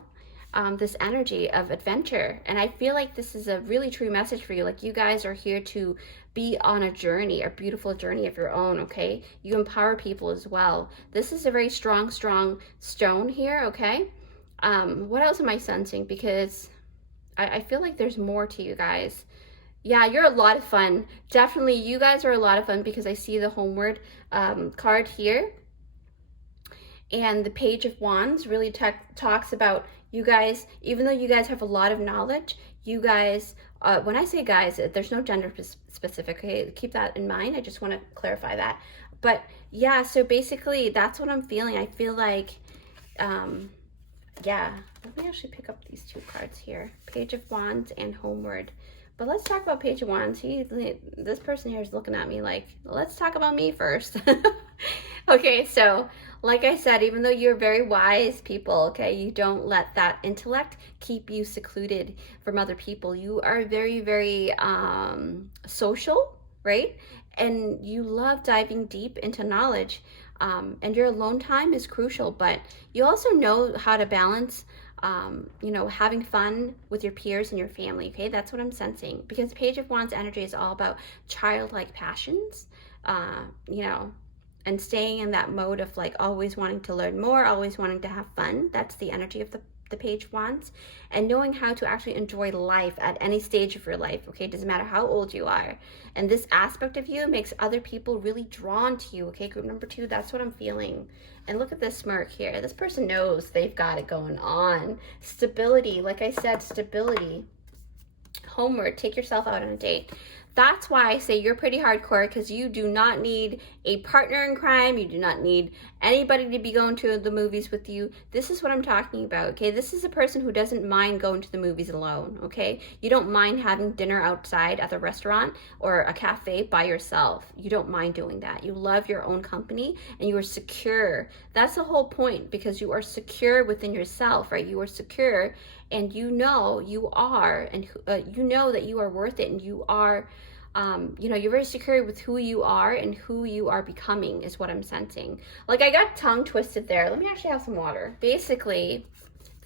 this energy of adventure. And I feel like this is a really true message for you. Like, you guys are here to be on a journey, a beautiful journey of your own, okay? You empower people as well. This is a very strong stone here, okay? What else am I sensing? Because I feel like there's more to you guys. Yeah, you're a lot of fun. Definitely, you guys are a lot of fun, because I see the homeward card here. And the Page of Wands really talks about you guys, even though you guys have a lot of knowledge, you guys, when I say guys, there's no gender specific, okay? Keep that in mind. I just want to clarify that. But yeah, so basically that's what I'm feeling. I feel like, yeah, let me actually pick up these 2 cards here. Page of Wands and Homeward. But let's talk about Page of Wands. This person here is looking at me like, let's talk about me first. Okay, so like I said, even though you're very wise people, okay, you don't let that intellect keep you secluded from other people. You are very, very social, right? And you love diving deep into knowledge. And your alone time is crucial, but you also know how to balance you know, having fun with your peers and your family, okay? That's what I'm sensing, because Page of Wands energy is all about childlike passions, you know, and staying in that mode of like always wanting to learn more, always wanting to have fun. That's the energy of the Page of Wands, and knowing how to actually enjoy life at any stage of your life, okay? Doesn't matter how old you are. And this aspect of you makes other people really drawn to you, okay? Group number 2, that's what I'm feeling. And look at this smirk here. This person knows they've got it going on. Stability, like I said, stability. Homeward, take yourself out on a date. That's why I say you're pretty hardcore, because you do not need a partner in crime. You do not need anybody to be going to the movies with you. This is what I'm talking about, okay? This is a person who doesn't mind going to the movies alone, okay? You don't mind having dinner outside at the restaurant or a cafe by yourself. You don't mind doing that. You love your own company, and you are secure. That's the whole point, because you are secure within yourself, right? You are secure, and you know you are, and you know that you are worth it, and you are, you know, you're very secure with who you are and who you are becoming, is what I'm sensing. Like, I got tongue twisted there. Let me actually have some water. Basically,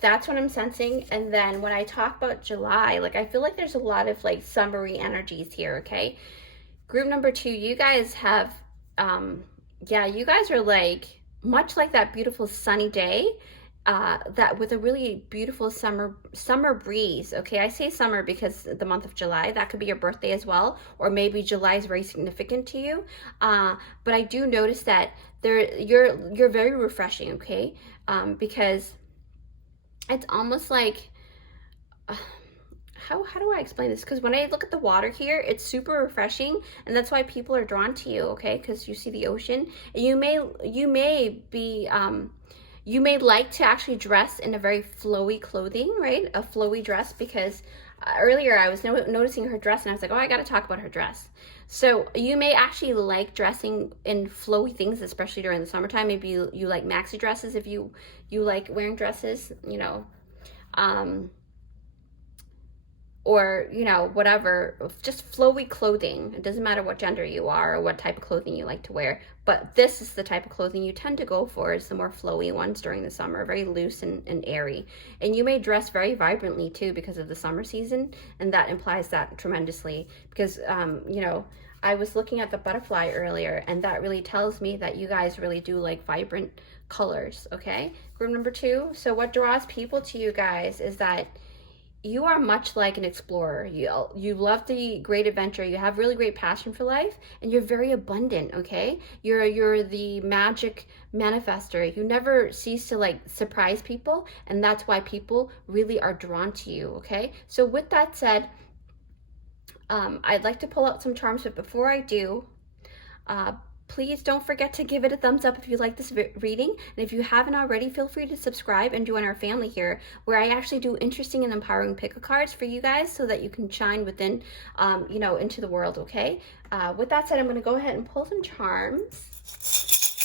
that's what I'm sensing. And then when I talk about July, like, I feel like there's a lot of like summery energies here, okay? Group number 2, you guys have, yeah, you guys are like, much like that beautiful sunny day, that with a really beautiful summer breeze, okay? I say summer because the month of July, that could be your birthday as well, or maybe July is very significant to you. But I do notice that you're very refreshing, okay? Because it's almost like, how do I explain this? Because when I look at the water here, it's super refreshing, and that's why people are drawn to you, okay? Because you see the ocean, and you may be you may like to actually dress in a very flowy clothing, right? A flowy dress, because earlier I was noticing her dress, and I was like, oh, I got to talk about her dress. So you may actually like dressing in flowy things, especially during the summertime. Maybe you like maxi dresses if you like wearing dresses, you know, or, you know, whatever, just flowy clothing. It doesn't matter what gender you are or what type of clothing you like to wear, but this is the type of clothing you tend to go for, is the more flowy ones during the summer, very loose and airy. And you may dress very vibrantly too, because of the summer season, and that implies that tremendously, because, you know, I was looking at the butterfly earlier, and that really tells me that you guys really do like vibrant colors, okay? Group number 2, so what draws people to you guys is that you are much like an explorer. You love the great adventure. You have really great passion for life, and you're very abundant, okay? You're the magic manifester. You never cease to like surprise people, and that's why people really are drawn to you, okay? So with that said, I'd like to pull out some charms, but before I do, Please don't forget to give it a thumbs up if you like this reading. And if you haven't already, feel free to subscribe and join our family here, where I actually do interesting and empowering pick-a cards for you guys so that you can shine within, you know, into the world, okay? With that said, I'm going to go ahead and pull some charms.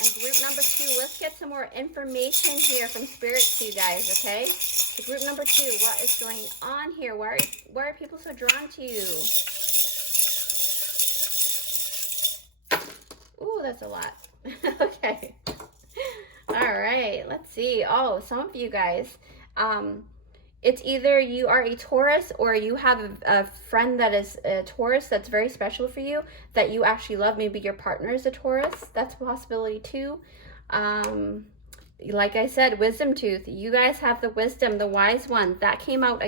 And group number 2, let's get some more information here from Spirit to you guys, okay? So group number 2, what is going on here? Why are people so drawn to you? Ooh, that's a lot. Okay. All right, let's see. Oh, some of you guys, it's either you are a Taurus or you have a friend that is a Taurus that's very special for you, that you actually love. Maybe your partner is a Taurus. That's a possibility too. Like I said, wisdom tooth. You guys have the wisdom, the wise one. That came out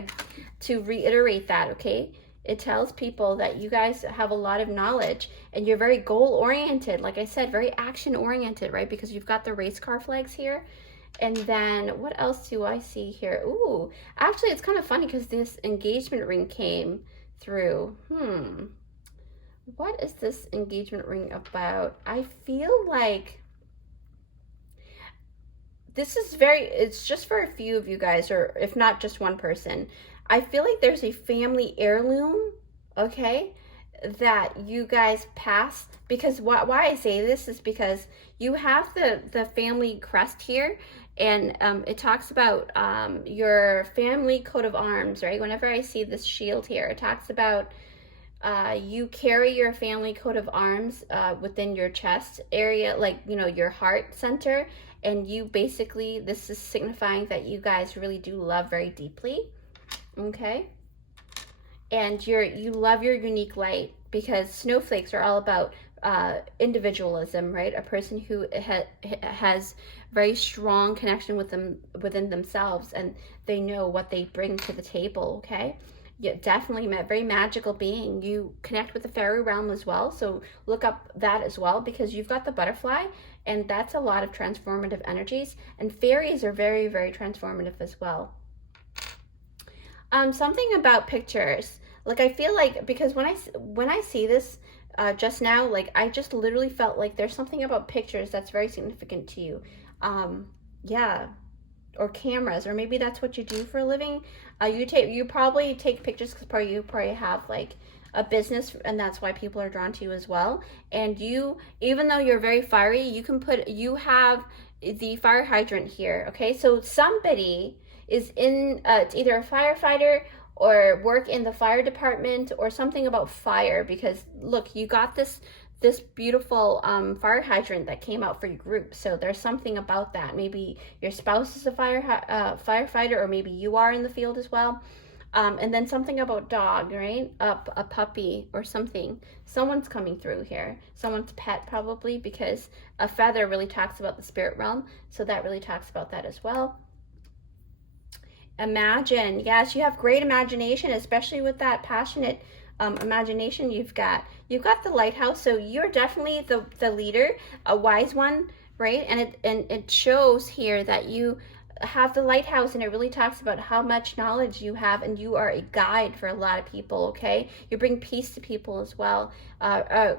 to reiterate that, okay? It tells people that you guys have a lot of knowledge and you're very goal-oriented. Like I said, very action-oriented, right? Because you've got the race car flags here. And then what else do I see here? Ooh, actually, it's kind of funny because this engagement ring came through. What is this engagement ring about? I feel like this is it's just for a few of you guys, or if not just one person. I feel like there's a family heirloom, okay, that you guys pass. Because why I say this is because you have the family crest here, and it talks about your family coat of arms, right? Whenever I see this shield here, it talks about you carry your family coat of arms within your chest area, like, you know, your heart center, and you basically, this is signifying that you guys really do love very deeply. Okay, and you love your unique light, because snowflakes are all about individualism, right? A person who has very strong connection within themselves, and they know what they bring to the table. Okay, you're definitely a very magical being. You connect with the fairy realm as well, so look up that as well, because you've got the butterfly, and that's a lot of transformative energies, and fairies are very, very transformative as well. Something about pictures. Like, I feel like, because when I see this just now, like, I just literally felt like there's something about pictures that's very significant to you. Yeah, or cameras, or maybe that's what you do for a living. You probably take pictures because you probably have like a business, and that's why people are drawn to you as well. And you, even though you're very fiery, you have the fire hydrant here. Okay, so somebody is in it's either a firefighter or work in the fire department or something about fire, because look, you got this beautiful fire hydrant that came out for your group. So there's something about that. Maybe your spouse is a firefighter, or maybe you are in the field as well. And then something about dog, right? A puppy or something. Someone's coming through here. Someone's pet probably, because a feather really talks about the spirit realm. So that really talks about that as well. Imagine. Yes, you have great imagination, especially with that passionate imagination you've got. You've got the lighthouse, so you're definitely the leader, a wise one, right? And it shows here that you have the lighthouse, and it really talks about how much knowledge you have, and you are a guide for a lot of people. Okay, you bring peace to people as well.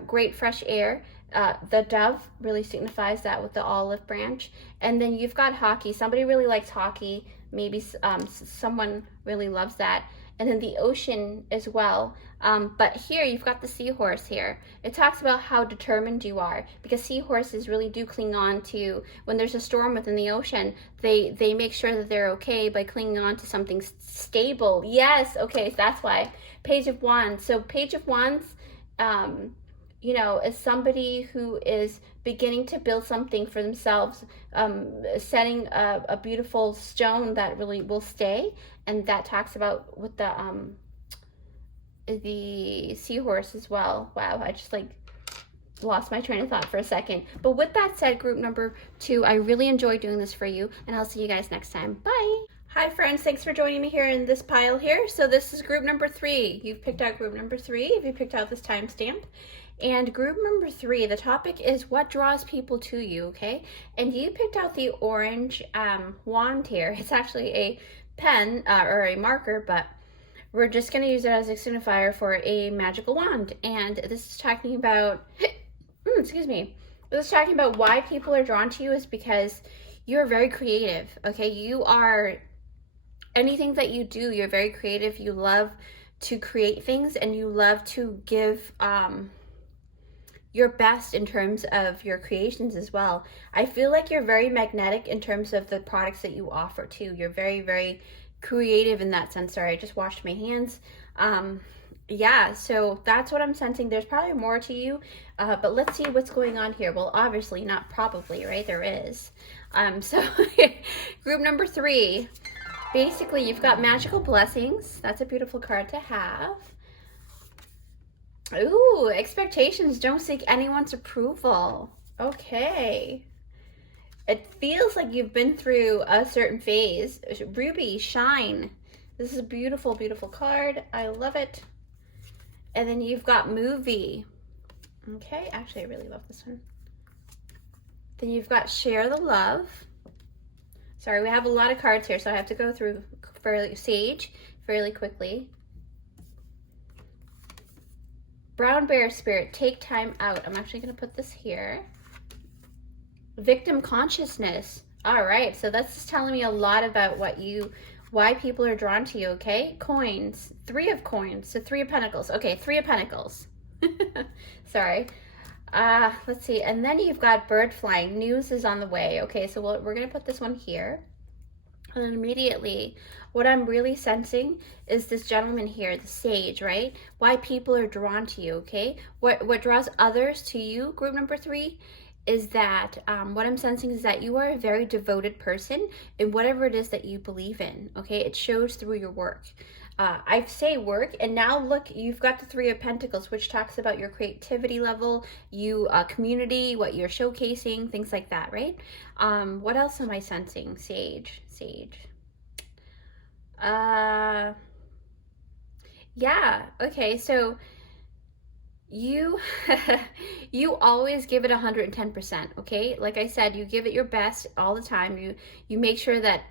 Great fresh air. The dove really signifies that with the olive branch. And then you've got hockey. Somebody really likes hockey. Maybe someone really loves that. And then the ocean as well. But here you've got the seahorse here. It talks about how determined you are, because seahorses really do cling on to, when there's a storm within the ocean, they make sure that they're okay by clinging on to something stable. Yes, okay, so that's why. Page of Wands. So Page of Wands, you know, is somebody who is beginning to build something for themselves, setting a beautiful stone that really will stay. And that talks about with the seahorse as well. Wow, I just like lost my train of thought for a second. But with that said, group number 2, I really enjoyed doing this for you, and I'll see you guys next time. Bye. Hi friends, thanks for joining me here in this pile here. So this is group number 3. You've picked out group number 3 if you picked out this timestamp. And group number 3, the topic is what draws people to you, okay? And you picked out the orange wand here. It's actually a pen or a marker, but we're just going to use it as a signifier for a magical wand. And this is talking about, excuse me, This is talking about why people are drawn to you is because you're very creative, okay? You are, anything that you do, you're very creative. You love to create things, and you love to give your best in terms of your creations as well. I feel like you're very magnetic in terms of the products that you offer too. You're very, very creative in that sense. Sorry, I just washed my hands. Yeah, so that's what I'm sensing. There's probably more to you, but let's see what's going on here. Well, obviously, not probably, right? There is. So group number 3, basically, you've got magical blessings. That's a beautiful card to have. Ooh, expectations. Don't seek anyone's approval. Okay. It feels like you've been through a certain phase. Ruby, shine. This is a beautiful, beautiful card. I love it. And then you've got movie. Okay, actually, I really love this one. Then you've got share the love. Sorry, we have a lot of cards here, so I have to go through sage fairly quickly. Brown bear spirit, take time out. I'm actually going to put this here. Victim consciousness. All right, so that's just telling me a lot about why people are drawn to you, okay? Coins, 3 of coins, so 3 of pentacles. Okay, 3 of pentacles. Sorry. Let's see, and then you've got bird flying. News is on the way. Okay, so we're going to put this one here. And then immediately, what I'm really sensing is this gentleman here, the sage, right? Why people are drawn to you, okay? What draws others to you, group number 3, is that what I'm sensing is that you are a very devoted person in whatever it is that you believe in, okay? It shows through your work. I say work, and now look, you've got the 3 of Pentacles, which talks about your creativity level, community, what you're showcasing, things like that, right? What else am I sensing? Sage. Yeah, okay, so you you always give it 110%, okay? Like I said, you give it your best all the time. You make sure that,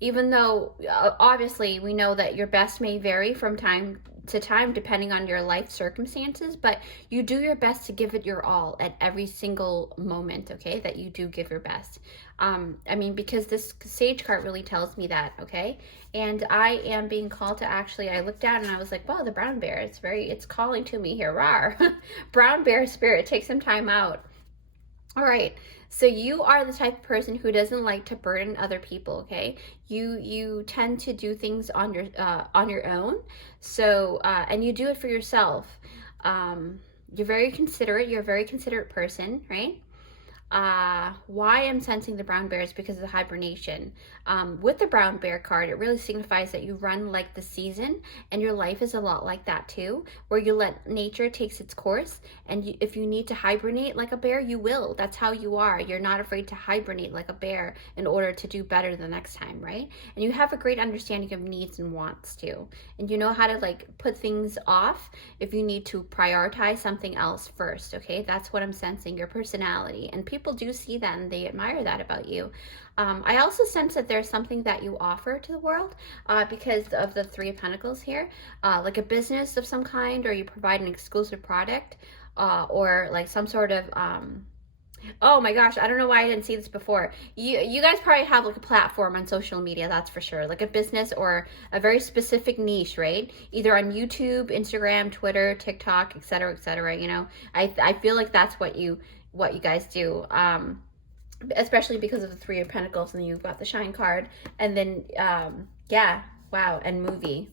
even though obviously we know that your best may vary from time to time depending on your life circumstances, but you do your best to give it your all at every single moment, okay? That you do give your best. I mean, because this sage card really tells me that, okay? And I am being called to I looked down and I was like, wow, the brown bear, it's calling to me here, rawr. Brown bear spirit, take some time out. All right, so you are the type of person who doesn't like to burden other people, okay? You tend to do things on your own, so and you do it for yourself. You're very considerate. You're a very considerate person, right? Why I'm sensing the brown bear is because of the hibernation. With the brown bear card, it really signifies that you run like the season, and your life is a lot like that too, where you let nature takes its course, and if you need to hibernate like a bear, you will. That's how you are. You're not afraid to hibernate like a bear in order to do better the next time, right? And you have a great understanding of needs and wants too, and you know how to like put things off if you need to prioritize something else first, okay? That's what I'm sensing, your personality, and people do see that and they admire that about you. I also sense that there's something that you offer to the world because of the 3 of Pentacles here, like a business of some kind, or you provide an exclusive product, or like some sort of oh my gosh, I don't know why I didn't see this before. You guys probably have like a platform on social media, that's for sure, like a business or a very specific niche, right? Either on YouTube, Instagram, Twitter, TikTok, etc., etc. I feel like that's what you guys do, especially because of the 3 of Pentacles, and you've got the shine card, and then yeah, wow, and movie.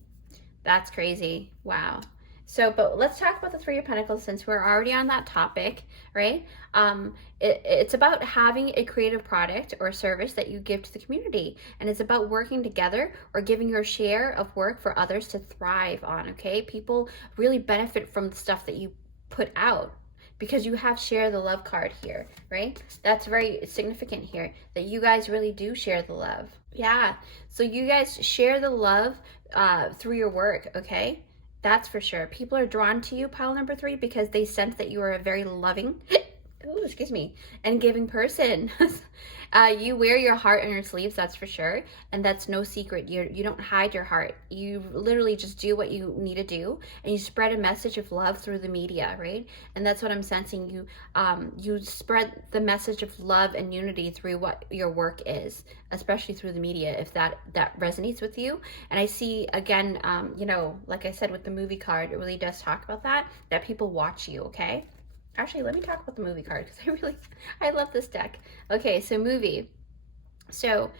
That's crazy. Wow. So, but let's talk about the 3 of Pentacles since we're already on that topic, right? It's about having a creative product or service that you give to the community, and it's about working together or giving your share of work for others to thrive on, okay? People really benefit from the stuff that you put out, because you have share the love card here, right? That's very significant here, that you guys really do share the love. Yeah, so you guys share the love through your work, okay? That's for sure. People are drawn to you, pile number 3, because they sense that you are a very loving ooh, excuse me, and giving person. You wear your heart on your sleeves, that's for sure, and that's no secret. You don't hide your heart. You literally just do what you need to do, and you spread a message of love through the media, right? And that's what I'm sensing. You spread the message of love and unity through what your work is, especially through the media, if that resonates with you. And I see again, you know, like I said with the movie card, it really does talk about that people watch you. Okay. Actually, let me talk about the movie card because I love this deck. Okay, so movie. So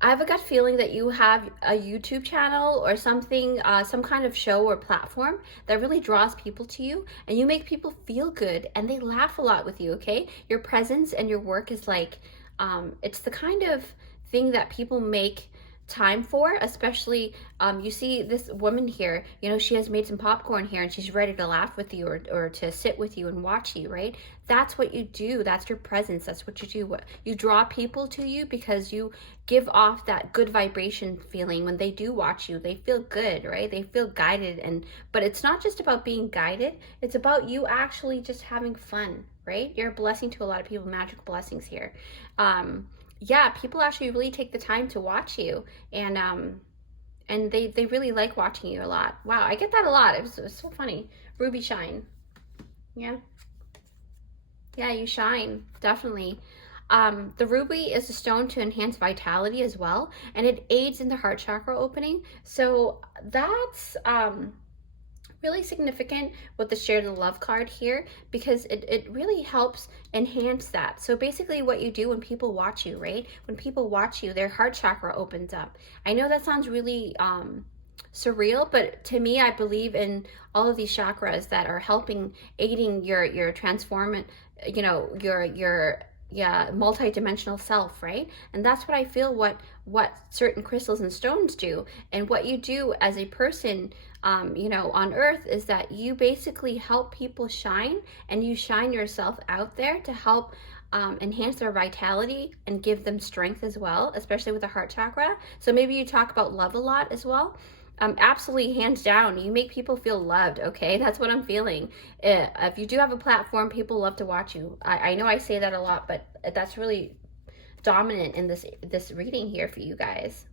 I have a gut feeling that you have a YouTube channel or something, some kind of show or platform that really draws people to you, and you make people feel good and they laugh a lot with you, okay? Your presence and your work is like, it's the kind of thing that people make time for, especially you see this woman here, you know, she has made some popcorn here and she's ready to laugh with you or to sit with you and watch you, right? That's what you do. That's your presence. That's what you do. You draw people to you because you give off that good vibration feeling. When they do watch you, they feel good, right? They feel guided. But it's not just about being guided, it's about you actually just having fun, right? You're a blessing to a lot of people. Magical blessings here. Yeah, people actually really take the time to watch you, and they really like watching you a lot. Wow, I get that a lot. It was so funny. Ruby shine. Yeah. Yeah, you shine, definitely. The ruby is a stone to enhance vitality as well, and it aids in the heart chakra opening. So that's really significant with the share the love card here, because it really helps enhance that. So basically what you do when people watch you, right? When people watch you, their heart chakra opens up. I know that sounds really surreal, but to me, I believe in all of these chakras that are helping, aiding your transformation, you know, your yeah, multi-dimensional self, right? And that's what I feel what certain crystals and stones do. And what you do as a person, you know, on earth, is that you basically help people shine, and you shine yourself out there to help enhance their vitality and give them strength as well, especially with the heart chakra. So maybe you talk about love a lot as well. Absolutely, hands down, you make people feel loved, okay? That's what I'm feeling. If you do have a platform, people love to watch you. I know I say that a lot, but that's really dominant in this reading here for you guys.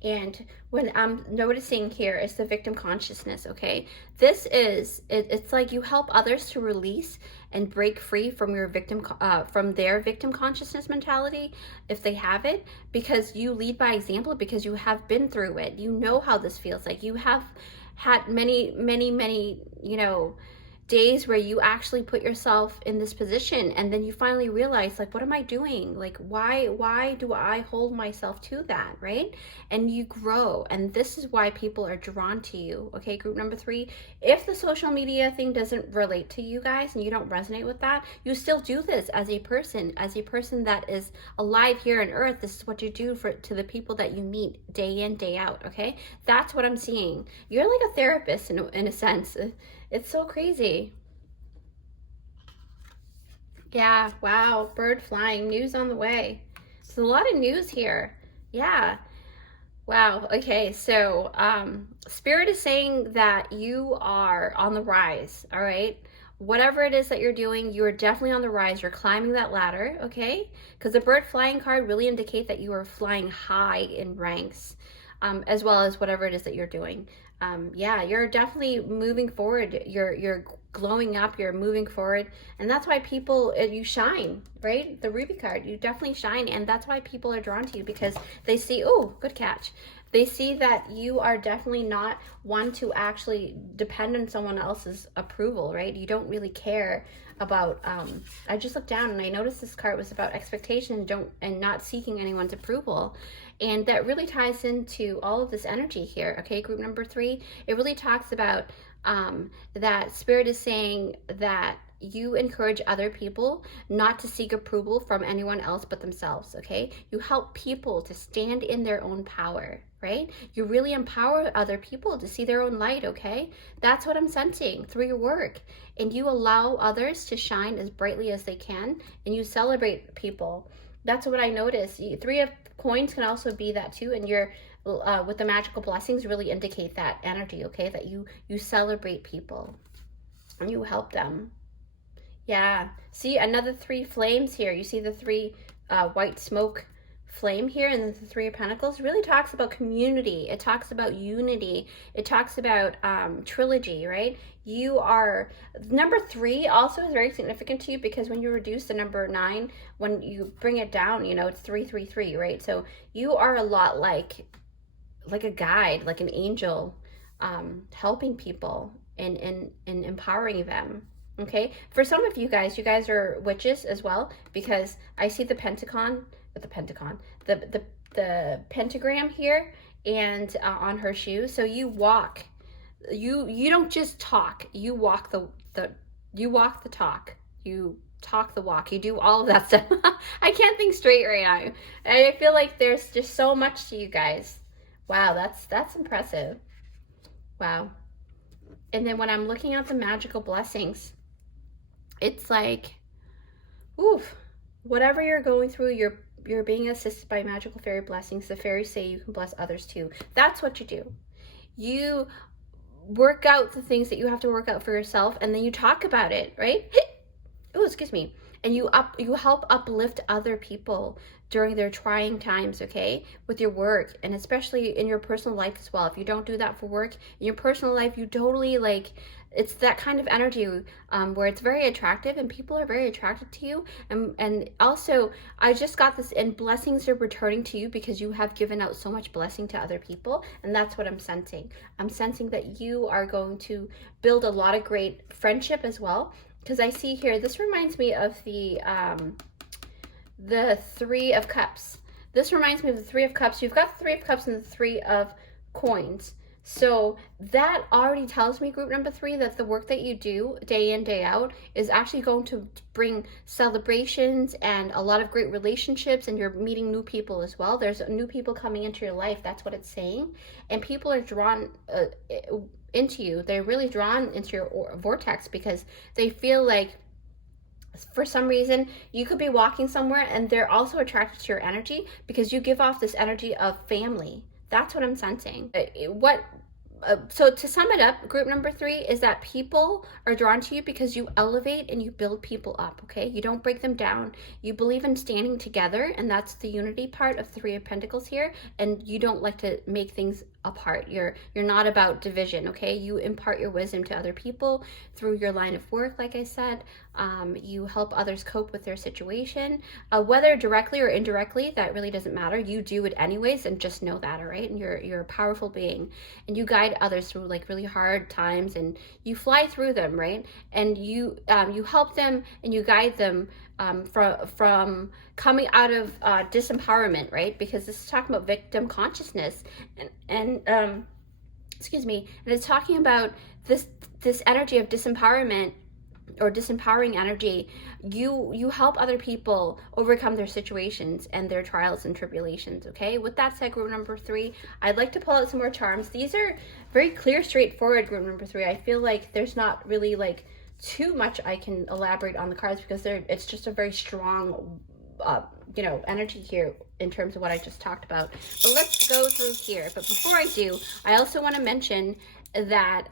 And what I'm noticing here is the victim consciousness, okay? This is, it's like you help others to release and break free from your victim, from their victim consciousness mentality, if they have it, because you lead by example, because you have been through it. You know how this feels like. You have had many, you know, days where you actually put yourself in this position, and then you finally realize, like, what am I doing? Like, why do I hold myself to that, right? And you grow, and this is why people are drawn to you, okay? Group number 3, if the social media thing doesn't relate to you guys and you don't resonate with that, you still do this as a person that is alive here on earth. This is what you do to the people that you meet day in, day out, okay? That's what I'm seeing. You're like a therapist in a sense. It's so crazy. Yeah, wow, bird flying, news on the way. There's a lot of news here. Yeah. Wow, okay, so Spirit is saying that you are on the rise, all right? Whatever it is that you're doing, you are definitely on the rise. You're climbing that ladder, okay? Because the bird flying card really indicates that you are flying high in ranks, as well as whatever it is that you're doing. Yeah, you're definitely moving forward. You're glowing up, you're moving forward, and that's why people, you shine, right? The ruby card, you definitely shine, and that's why people are drawn to you, because they see, oh, good catch. They see that you are definitely not one to actually depend on someone else's approval, right? You don't really care about, I just looked down and I noticed this card was about expectation and not seeking anyone's approval. And that really ties into all of this energy here, okay? Group number 3, it really talks about that Spirit is saying that you encourage other people not to seek approval from anyone else but themselves, okay? You help people to stand in their own power, right? You really empower other people to see their own light, okay? That's what I'm sensing through your work. And you allow others to shine as brightly as they can, and you celebrate people. That's what I noticed. 3 of coins can also be that too, and you're with the magical blessings really indicate that energy, okay? That you celebrate people and you help them. Yeah. See, another 3 flames here. You see the 3 white smoke flame here, and the 3 of Pentacles really talks about community. It talks about unity. It talks about trilogy, right? You are, number 3 also is very significant to you, because when you reduce the number 9, when you bring it down, you know, it's 333, right? So you are a lot like a guide, like an angel, helping people and empowering them. Okay, for some of you guys are witches as well, because I see the the pentagram here, and on her shoes. So you walk, you don't just talk, you walk you walk the talk, you talk the walk, you do all of that stuff. I can't think straight right now. I feel like there's just so much to you guys. Wow, that's impressive. Wow. And then when I'm looking at the magical blessings, it's like, oof, whatever you're going through, you're being assisted by magical fairy blessings. The fairies say you can bless others too. That's what you do. You work out the things that you have to work out for yourself, and then you talk about it, right? Oh, excuse me. And you help uplift other people during their trying times, okay, with your work, and especially in your personal life as well. If you don't do that for work, in your personal life, you totally, like, it's that kind of energy where it's very attractive, and people are very attracted to you. And also, I just got this, and blessings are returning to you because you have given out so much blessing to other people, and that's what I'm sensing. I'm sensing that you are going to build a lot of great friendship as well, because I see here, this reminds me of the 3 of Cups. This reminds me of the 3 of Cups. You've got the 3 of Cups and the 3 of Coins. So that already tells me, group number 3, that the work that you do day in, day out is actually going to bring celebrations and a lot of great relationships, and you're meeting new people as well. There's new people coming into your life. That's what it's saying. And people are drawn into you. They're really drawn into your vortex because they feel like, for some reason, you could be walking somewhere and they're also attracted to your energy because you give off this energy of family. That's what I'm sensing. So to sum it up, group number 3 is that people are drawn to you because you elevate and you build people up, okay? You don't break them down. You believe in standing together, and that's the unity part of 3 of Pentacles here, and you don't like to make things apart. You're not about division, okay? You impart your wisdom to other people through your line of work, like I said. You help others cope with their situation, whether directly or indirectly, that really doesn't matter. You do it anyways, and just know that, all right? And you're a powerful being, and you guide others through like really hard times, and you fly through them, right? And you help them and you guide them from coming out of disempowerment, right? Because this is talking about victim consciousness, and excuse me, and it's talking about this energy of disempowerment, or disempowering energy. You help other people overcome their situations and their trials and tribulations, okay? With that said, group number 3, I'd like to pull out some more charms. These are very clear, straightforward, group number 3. I feel like there's not really like too much I can elaborate on the cards, because it's just a very strong you know, energy here in terms of what I just talked about. But let's go through here. But before I do, I also want to mention that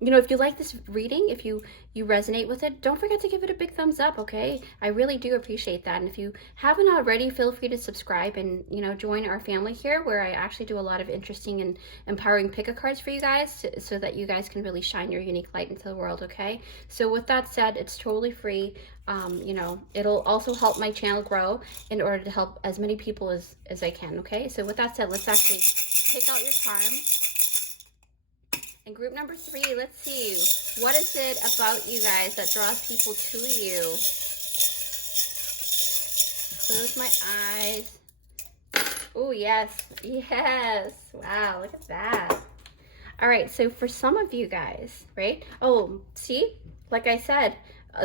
you know, if you like this reading, if you resonate with it, don't forget to give it a big thumbs up, okay? I really do appreciate that. And if you haven't already, feel free to subscribe and, you know, join our family here, where I actually do a lot of interesting and empowering pick-a cards for you guys, so that you guys can really shine your unique light into the world, okay? So with that said, it's totally free. You know, it'll also help my channel grow in order to help as many people as I can, okay? So with that said, let's actually pick out your charm. And group number 3, let's see, what is it about you guys that draws people to you? Close my eyes. Oh, yes, yes. Wow, look at that. All right, so for some of you guys, right? Oh, see, like I said,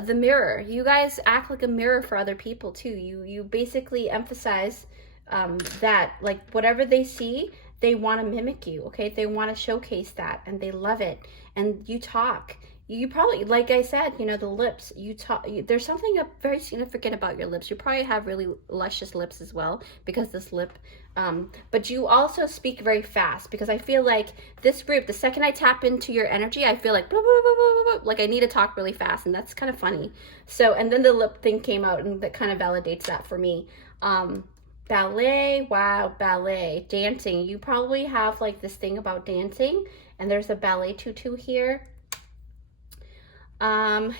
the mirror. You guys act like a mirror for other people too. You basically emphasize that, like, whatever they see, they want to mimic you, okay? They want to showcase that, and they love it. And you talk, you probably, like I said, you know, the lips, there's something very significant about your lips. You probably have really luscious lips as well because this lip, but you also speak very fast, because I feel like this group, the second I tap into your energy, I feel like blah, blah, blah, blah, blah, blah, like I need to talk really fast, and that's kind of funny. So, and then the lip thing came out, and that kind of validates that for me. Ballet, wow, ballet, dancing. You probably have like this thing about dancing, and there's a ballet tutu here.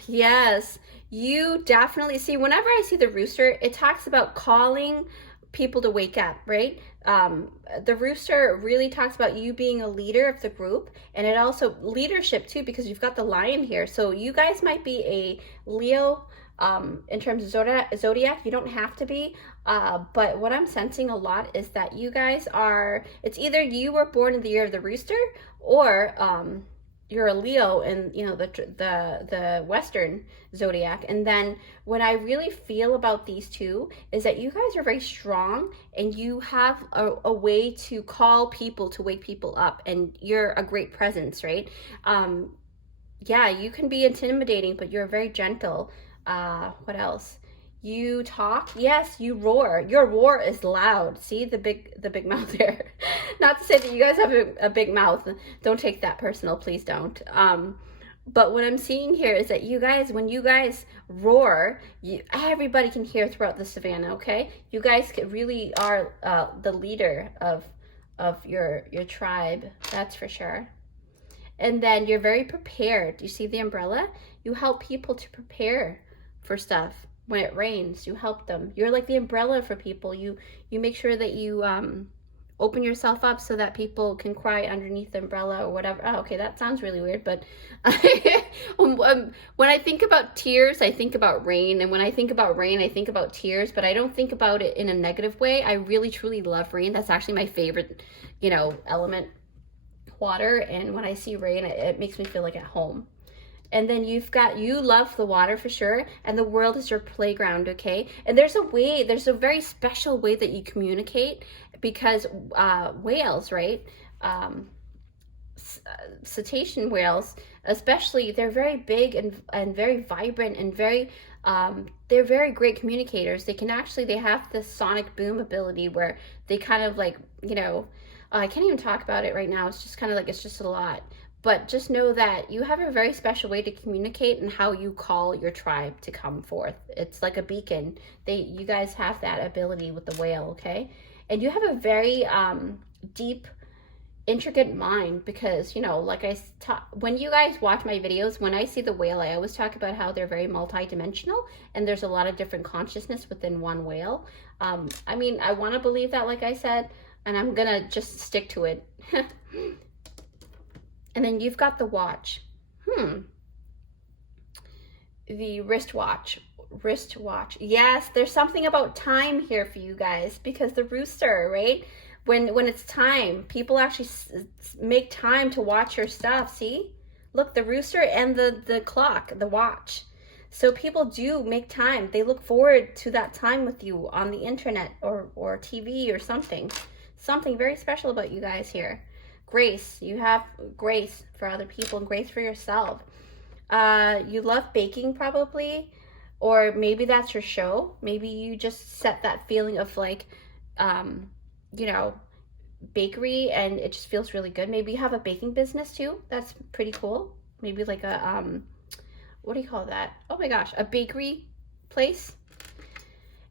Yes, you definitely see, whenever I see the rooster, it talks about calling people to wake up, right? The rooster really talks about you being a leader of the group, and it also leadership too, because you've got the lion here. So you guys might be a Leo in terms of zodiac. You don't have to be, but what I'm sensing a lot is that you guys are, it's either you were born in the year of the rooster, or you're a Leo in, you know, the Western zodiac. And then what I really feel about these two is that you guys are very strong, and you have a way to call people, to wake people up, and you're a great presence, right? Yeah, you can be intimidating, but you're very gentle. What else? You talk, yes, you roar. Your roar is loud. See the big mouth there. Not to say that you guys have a big mouth. Don't take that personal, please don't. But what I'm seeing here is that you guys, when you guys roar, everybody can hear throughout the savannah. Okay, you guys really are the leader of your tribe. That's for sure. And then you're very prepared. You see the umbrella? You help people to prepare for stuff. When it rains, you help them. You're like the umbrella for people. You make sure that you open yourself up so that people can cry underneath the umbrella or whatever. Oh, okay, that sounds really weird, but when I think about tears, I think about rain, and when I think about rain, I think about tears, but I don't think about it in a negative way. I really truly love rain. That's actually my favorite, you know, element, water, and when I see rain, it makes me feel like at home. And then you love the water for sure, and the world is your playground, okay? And there's a very special way that you communicate, because whales, right? Cetacean whales, especially, they're very big and very vibrant, and they're very great communicators. They have this sonic boom ability where they kind of like, you know, I can't even talk about it right now. It's just kind of like, it's just a lot. But just know that you have a very special way to communicate, and how you call your tribe to come forth. It's like a beacon. You guys have that ability with the whale, okay? And you have a very deep, intricate mind, because, you know, like when you guys watch my videos, when I see the whale, I always talk about how they're very multidimensional, and there's a lot of different consciousness within one whale. I mean, I want to believe that, like I said, and I'm gonna just stick to it. And then you've got the watch. The wristwatch. Yes, there's something about time here for you guys, because the rooster, right? When it's time, people actually make time to watch your stuff. See? Look, the rooster and the clock, the watch. So people do make time. They look forward to that time with you on the internet or TV or something. Something very special about you guys here. Grace, you have grace for other people and grace for yourself. You love baking probably, or maybe that's your show. Maybe you just set that feeling of like, you know, bakery, and it just feels really good. Maybe you have a baking business too. That's pretty cool. Maybe like a, what do you call that? Oh my gosh, a bakery place.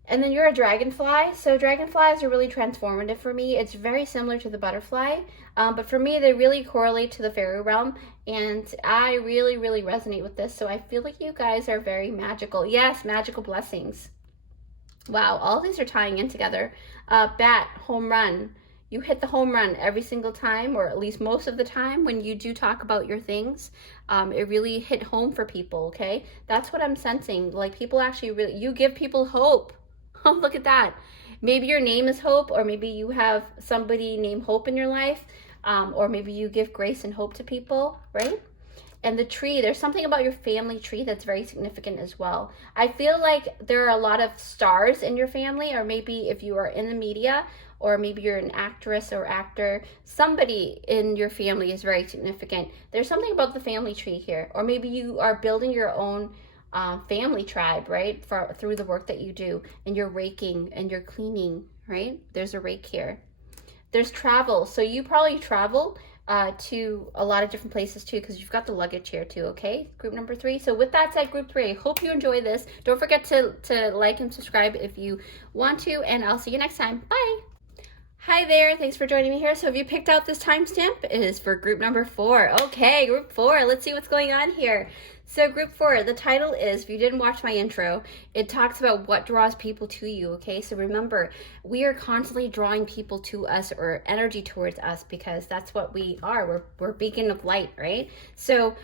And then you're a dragonfly. So dragonflies are really transformative for me. It's very similar to the butterfly, but for me, they really correlate to the fairy realm, and I really, really resonate with this. So I feel like you guys are very magical. Yes, magical blessings. Wow, all these are tying in together. Bat, home run. You hit the home run every single time, or at least most of the time when you do talk about your things. It really hit home for people, okay? That's what I'm sensing. Like, people actually really, you give people hope. Oh, look at that. Maybe your name is Hope, or maybe you have somebody named Hope in your life, or maybe you give grace and hope to people, right? And the tree, there's something about your family tree that's very significant as well. I feel like there are a lot of stars in your family, or maybe if you are in the media, or maybe you're an actress or actor, somebody in your family is very significant. There's something about the family tree here. Or maybe you are building your own family tribe, right? Through the work that you do, and you're raking and you're cleaning, right? There's a rake here. There's travel. So you probably travel to a lot of different places too, because you've got the luggage here too, okay? Group number 3. So with that said, group 3, I hope you enjoy this. Don't forget to like and subscribe if you want to, and I'll see you next time. Bye. Hi there, thanks for joining me here. So have you picked out this timestamp? It is for group number 4. Okay, group 4, let's see what's going on here. So group 4, the title is, if you didn't watch my intro, it talks about what draws people to you, okay? So remember, we are constantly drawing people to us, or energy towards us, because that's what we are. We're beacon of light, right? So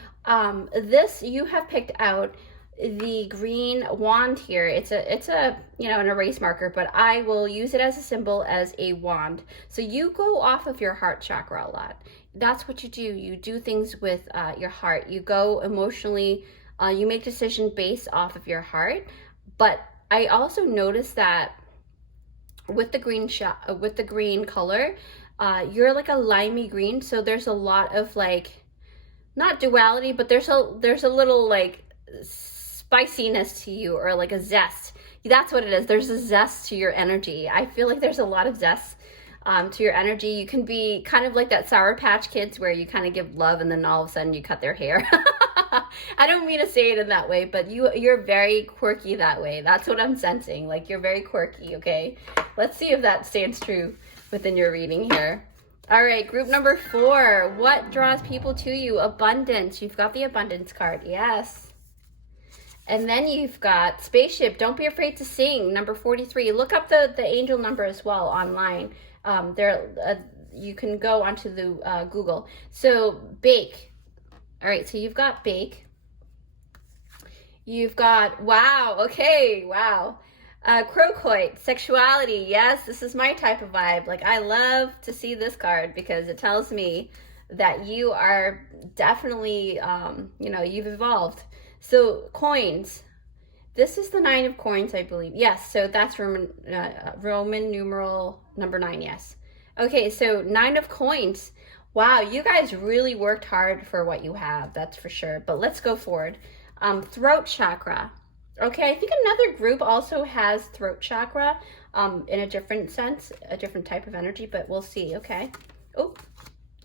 this, you have picked out the green wand here. It's a you know, an erase marker, but I will use it as a symbol as a wand. So you go off of your heart chakra a lot. That's what you do. You do things with your heart. You go emotionally, you make decisions based off of your heart. But I also noticed that with the green color, you're like a limey green. So there's a lot of like, not duality, but there's a little like spiciness to you, or like a zest. That's what it is. There's a zest to your energy. I feel like there's a lot of zest to your energy. You can be kind of like that Sour Patch Kids, where you kind of give love and then all of a sudden you cut their hair. I don't mean to say it in that way, but you're very quirky that way. That's what I'm sensing. Like, you're very quirky, okay? Let's see if that stands true within your reading here. All right, group number 4. What draws people to you? Abundance. You've got the abundance card. Yes. And then you've got spaceship. Don't be afraid to sing. Number 43. Look up the angel number as well online. You can go onto the Google. So bake. All right, so you've got bake. You've got, wow, okay, wow. Crocoit, sexuality. Yes, this is my type of vibe. Like, I love to see this card because it tells me that you are definitely, you know, you've evolved. So coins. This is the 9 of coins, I believe. Yes, so that's Roman numeral number 9, yes. Okay, so 9 of coins. Wow, you guys really worked hard for what you have, that's for sure. But let's go forward. Throat chakra. Okay, I think another group also has throat chakra in a different sense, a different type of energy, but we'll see, okay? Oh,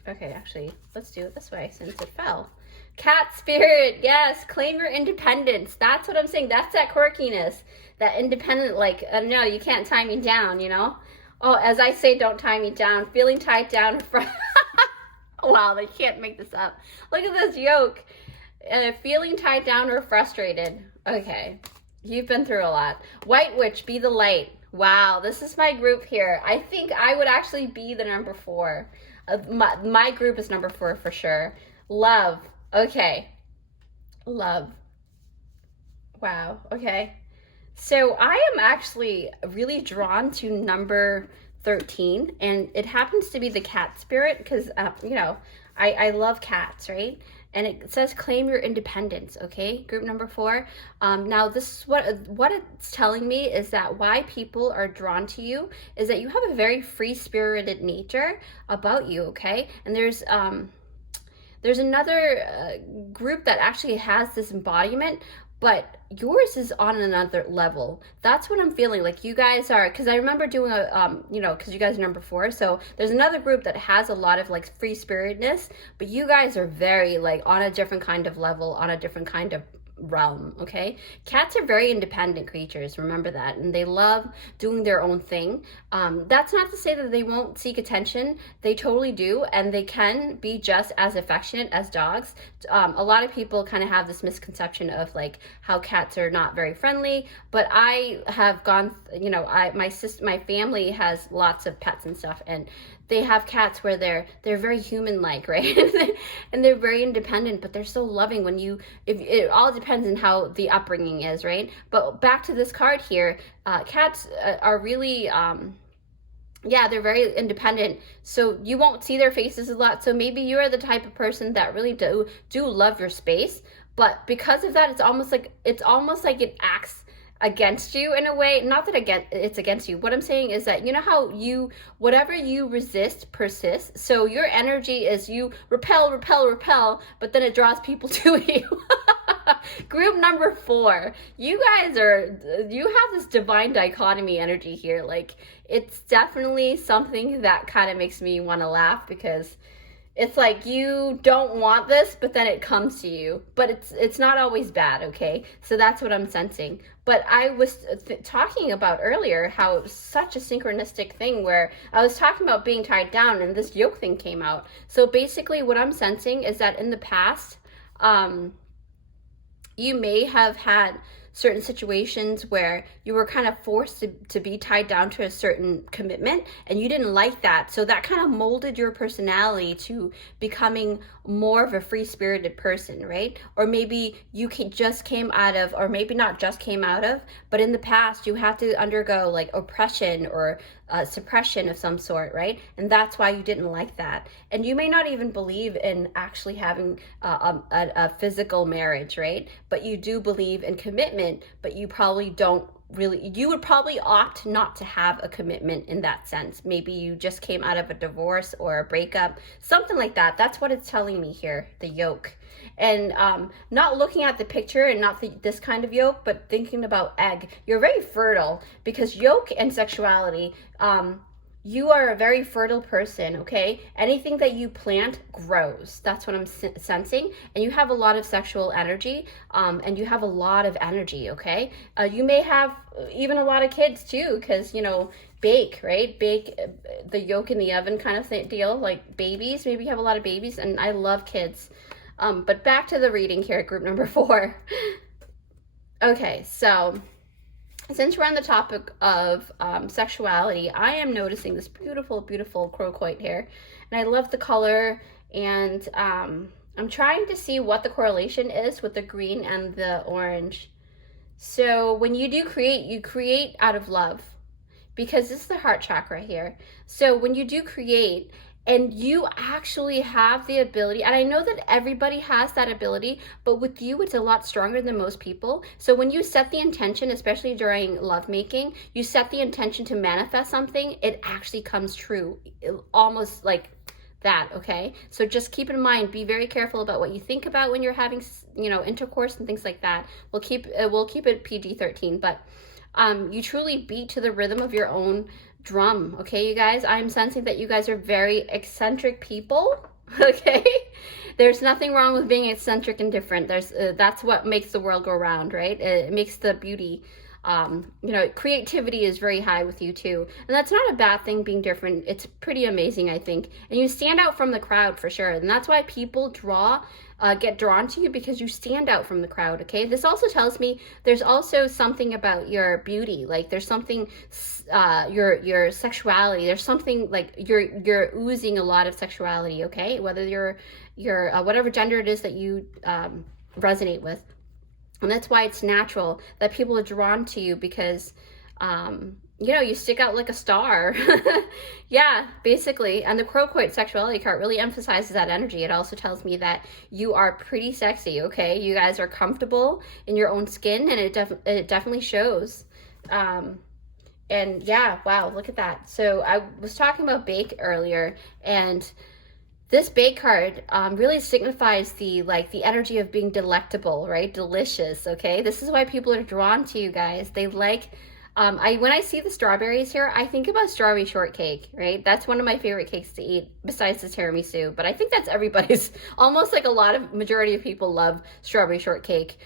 okay, actually, let's do it this way since it fell. Cat spirit, yes, claim your independence. That's what I'm saying. That's that quirkiness, that independent, like, no, you can't tie me down, you know? Oh, as I say, don't tie me down. Feeling tied down. Wow, they can't make this up. Look at this yoke. Feeling tied down or frustrated. Okay, you've been through a lot. White witch, be the light. Wow, this is my group here. I think I would actually be the number 4. My group is number 4 for sure. Love. Okay. Love. Wow. Okay. So I am actually really drawn to number 13, and it happens to be the cat spirit because, you know, I love cats, right? And it says claim your independence, okay? Group number 4. Now, this is what it's telling me is that why people are drawn to you is that you have a very free-spirited nature about you, okay? And there's another group that actually has this embodiment, but yours is on another level. That's what I'm feeling. Like, you guys are, because I remember doing a, you know, because you guys are number 4. So there's another group that has a lot of like free spiritedness, but you guys are very like on a different kind of level, on a different kind of realm, okay? Cats are very independent creatures, remember that, and they love doing their own thing. That's not to say that they won't seek attention. They totally do, and they can be just as affectionate as dogs. A lot of people kind of have this misconception of like how cats are not very friendly, but I have gone, you know, my family has lots of pets and stuff, and they have cats where they're very human-like, right? And they're very independent, but they're so loving when you, if it all depends on how the upbringing is, right? But back to this card here, cats are really, yeah, they're very independent, so you won't see their faces a lot. So maybe you're the type of person that really do love your space, but because of that, it's almost like it acts against you in a way. Not that again it's against you. What I'm saying is that, you know how you, whatever you resist persists. So your energy is you repel, repel, repel, but then it draws people to you. Group number 4, you have this divine dichotomy energy here. Like, it's definitely something that kind of makes me want to laugh, because it's like you don't want this, but then it comes to you. But it's not always bad, okay? So that's what I'm sensing. But I was talking about earlier how it was such a synchronistic thing, where I was talking about being tied down and this yoke thing came out. So basically what I'm sensing is that in the past, you may have had certain situations where you were kind of forced to be tied down to a certain commitment, and you didn't like that. So that kind of molded your personality to becoming more of a free-spirited person, right? Or maybe you just came out of, or maybe not just came out of, but in the past you had to undergo like oppression or suppression of some sort, right? And that's why you didn't like that. And you may not even believe in actually having a physical marriage, right? But you do believe in commitment, but you probably don't really, you would probably opt not to have a commitment in that sense. Maybe you just came out of a divorce or a breakup, something like that. That's what it's telling me here, the yoke. And not looking at the picture and not this kind of yoke, but thinking about egg. You're very fertile, because yoke and sexuality, you are a very fertile person, okay? Anything that you plant grows. That's what I'm sensing. And you have a lot of sexual energy, and you have a lot of energy, okay? You may have even a lot of kids too, because, you know, bake, right? Bake the yolk in the oven kind of deal, like babies. Maybe you have a lot of babies, and I love kids. But back to the reading here, group number 4. Okay, so since we're on the topic of sexuality, I am noticing this beautiful, beautiful croquoit here. And I love the color, and I'm trying to see what the correlation is with the green and the orange. So when you do create, you create out of love, because this is the heart chakra here. So when you do create, and you actually have the ability, and I know that everybody has that ability, but with you, it's a lot stronger than most people. So when you set the intention, especially during lovemaking, you set the intention to manifest something, it actually comes true, almost like that, okay? So just keep in mind, be very careful about what you think about when you're having, you know, intercourse and things like that. We'll keep it PG-13, but you truly beat to the rhythm of your own drum, okay, you guys? I'm sensing that you guys are very eccentric people, okay? There's nothing wrong with being eccentric and different. That's what makes the world go round, right? It makes the beauty. You know, creativity is very high with you too, and that's not a bad thing, being different. It's pretty amazing, I think, and you stand out from the crowd for sure, and that's why people get drawn to you, because you stand out from the crowd, okay? This also tells me there's also something about your beauty, like there's something, your sexuality, there's something like you're oozing a lot of sexuality, okay? Whether you're whatever gender it is that you resonate with. And that's why it's natural that people are drawn to you, because you know, you stick out like a star. Yeah, basically. And the croquoit sexuality card really emphasizes that energy. It also tells me that you are pretty sexy, okay? You guys are comfortable in your own skin, and it definitely shows. And yeah, wow, look at that. So I was talking about bake earlier, and this bake card really signifies the energy of being delectable, right? Delicious, okay? This is why people are drawn to you guys. They like, when I see the strawberries here, I think about strawberry shortcake, right? That's one of my favorite cakes to eat, besides the tiramisu. But I think that's everybody's, almost like majority of people love strawberry shortcake.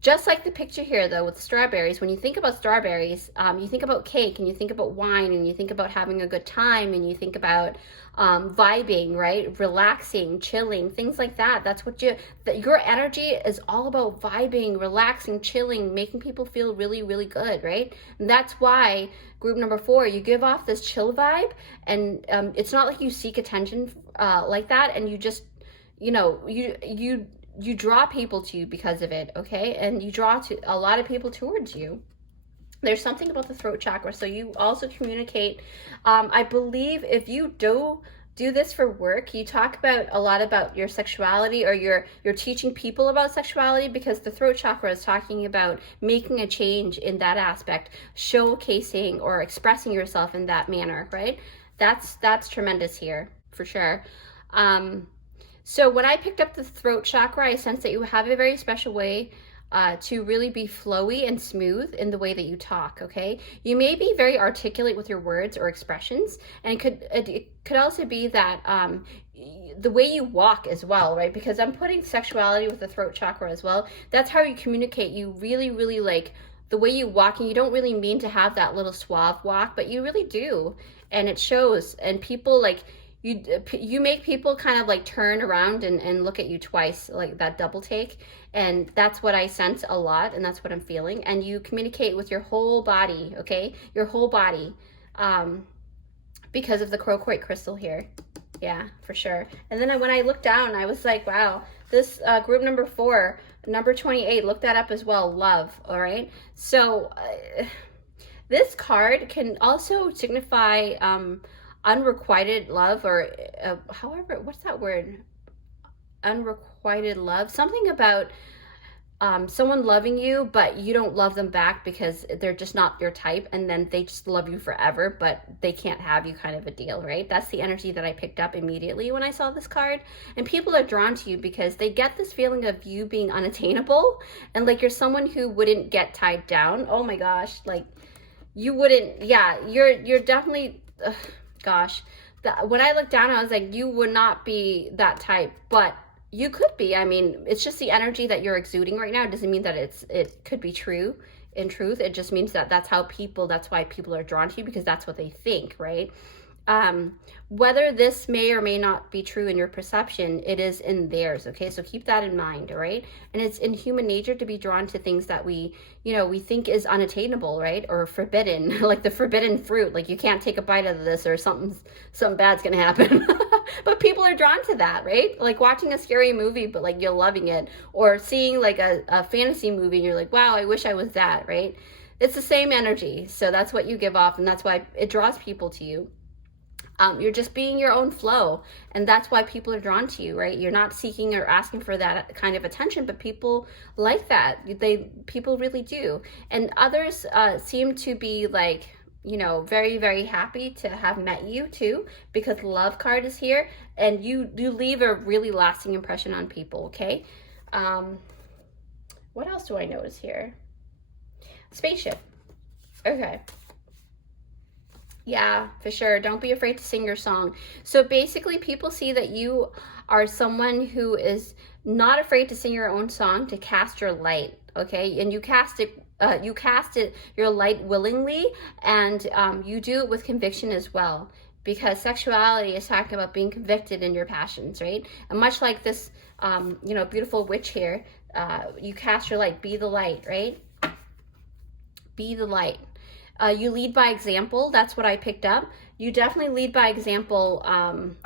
Just like the picture here, though, with the strawberries, when you think about strawberries, you think about cake, and you think about wine, and you think about having a good time, and you think about vibing, right? Relaxing, chilling, things like that. That's what your energy is all about: vibing, relaxing, chilling, making people feel really, really good, right? And that's why group number 4, you give off this chill vibe, and it's not like you seek attention like that, and you just, you know, you draw people to you because of it, okay? And you draw a lot of people towards you. There's something about the throat chakra. So you also communicate. I believe if you do this for work, you talk about a lot about your sexuality, or you're teaching people about sexuality, because the throat chakra is talking about making a change in that aspect, showcasing or expressing yourself in that manner, right? That's tremendous here for sure. So when I picked up the throat chakra, I sense that you have a very special way to really be flowy and smooth in the way that you talk, okay? You may be very articulate with your words or expressions, and it could also be that the way you walk as well, right? Because I'm putting sexuality with the throat chakra as well. That's how you communicate. You really, really like the way you walk, and you don't really mean to have that little suave walk, but you really do, and it shows. And people like, you make people kind of like turn around and look at you twice, like that double take. And that's what I sense a lot, and that's what I'm feeling. And you communicate with your whole body, okay? Your whole body, because of the crocoite crystal here. Yeah, for sure. And then when I looked down, I was like, wow, this group number 4, number 28, look that up as well, love, all right? So this card can also signify unrequited love, or however, what's that word? Unrequited love, something about someone loving you, but you don't love them back because they're just not your type, and then they just love you forever, but they can't have you, kind of a deal, right? That's the energy that I picked up immediately when I saw this card. And people are drawn to you because they get this feeling of you being unattainable, and like you're someone who wouldn't get tied down. Oh my gosh, like you wouldn't, yeah, you're definitely, gosh, when I looked down, I was like, you would not be that type, but you could be. I mean, it's just the energy that you're exuding right now. It doesn't mean that it could be true in truth. It just means that that's why people are drawn to you, because that's what they think, right? Whether this may or may not be true in your perception, it is in theirs, okay? So keep that in mind, all right? And it's in human nature to be drawn to things that we think is unattainable, right? Or forbidden, like the forbidden fruit, like you can't take a bite of this, or something bad's gonna happen. But people are drawn to that, right? Like watching a scary movie, but like you're loving it, or seeing like a fantasy movie and you're like, wow, I wish I was that, right? It's the same energy. So that's what you give off, and that's why it draws people to you. You're just being your own flow, and that's why people are drawn to you, right? You're not seeking or asking for that kind of attention, but people like that. People really do. And others seem to be like, very, very happy to have met you too, because the love card is here, and you leave a really lasting impression on people, okay? What else do I notice here? Spaceship. Okay. Yeah, for sure. Don't be afraid to sing your song. So basically, people see that you are someone who is not afraid to sing your own song, to cast your light, okay? And you cast it, your light willingly, and you do it with conviction as well, because sexuality is talking about being convicted in your passions, right? And much like this, beautiful witch here, you cast your light, be the light, right? Be the light. You lead by example. That's what I picked up. You definitely lead by example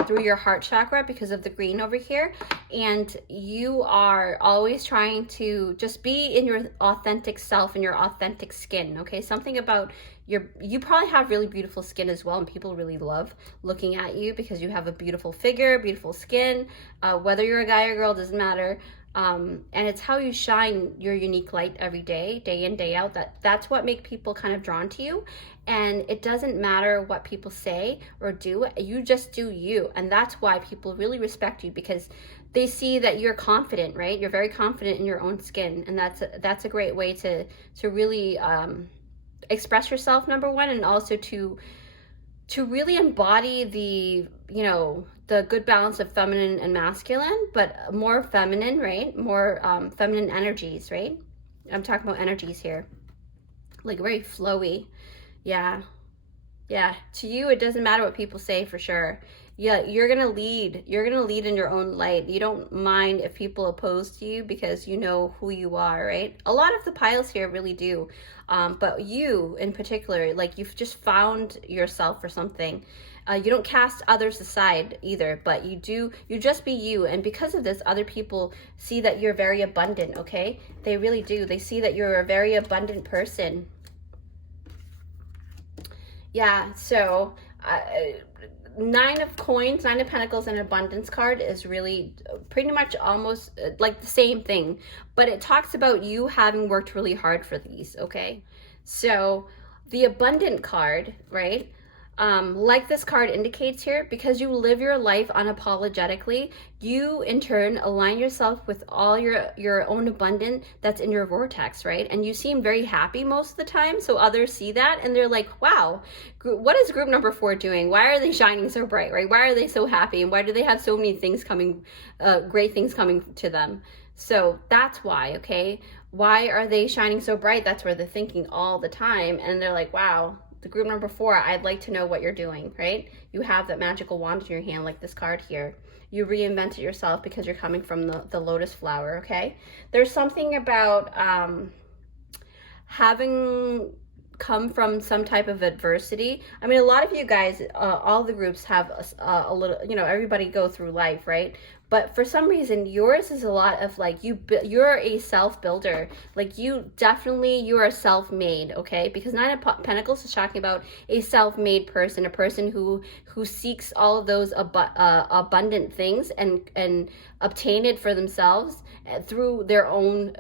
through your heart chakra because of the green over here. And you are always trying to just be in your authentic self and your authentic skin, okay? Something about you probably have really beautiful skin as well, and people really love looking at you because you have a beautiful figure, beautiful skin. Whether you're a guy or girl, doesn't matter. And it's how you shine your unique light every day, day in, day out. That's what makes people kind of drawn to you. And it doesn't matter what people say or do, you just do you. And that's why people really respect you, because they see that you're confident, right? You're very confident in your own skin. And that's a great way to really express yourself, number one, and also to really embody the good balance of feminine and masculine, but more feminine, right? More feminine energies, right? I'm talking about energies here. Like very flowy. Yeah. Yeah. To you, it doesn't matter what people say, for sure. Yeah, you're going to lead. You're going to lead in your own light. You don't mind if people oppose to you because you know who you are, right? A lot of the piles here really do. But you in particular, like you've just found yourself or something. You don't cast others aside either, but you just be you. And because of this, other people see that you're very abundant, okay? They really do. They see that you're a very abundant person. Yeah, so Nine of Coins, Nine of Pentacles, and Abundance card is really pretty much almost like the same thing, but it talks about you having worked really hard for these, okay? So the Abundant card, right? Like this card indicates here, because you live your life unapologetically, you in turn align yourself with all your own abundance that's in your vortex, right? And you seem very happy most of the time, so others see that and they're like, wow, what is group number 4 doing? Why are they shining so bright, right? Why are they so happy, and why do they have so many things coming, great things coming to them? So that's why, okay? Why are they shining so bright? That's where they're thinking all the time, and they're like, wow, the group number 4, I'd like to know what you're doing, right? You have that magical wand in your hand, like this card here. You reinvented yourself because you're coming from the lotus flower, okay? There's something about having come from some type of adversity. I mean, a lot of you guys, all the groups have a little, you know, everybody go through life, right? But for some reason, yours is a lot of like, you're a self-builder. Like you are self-made, okay? Because Nine of Pentacles is talking about a self-made person, a person who seeks all of those abundant things and obtain it for themselves through their own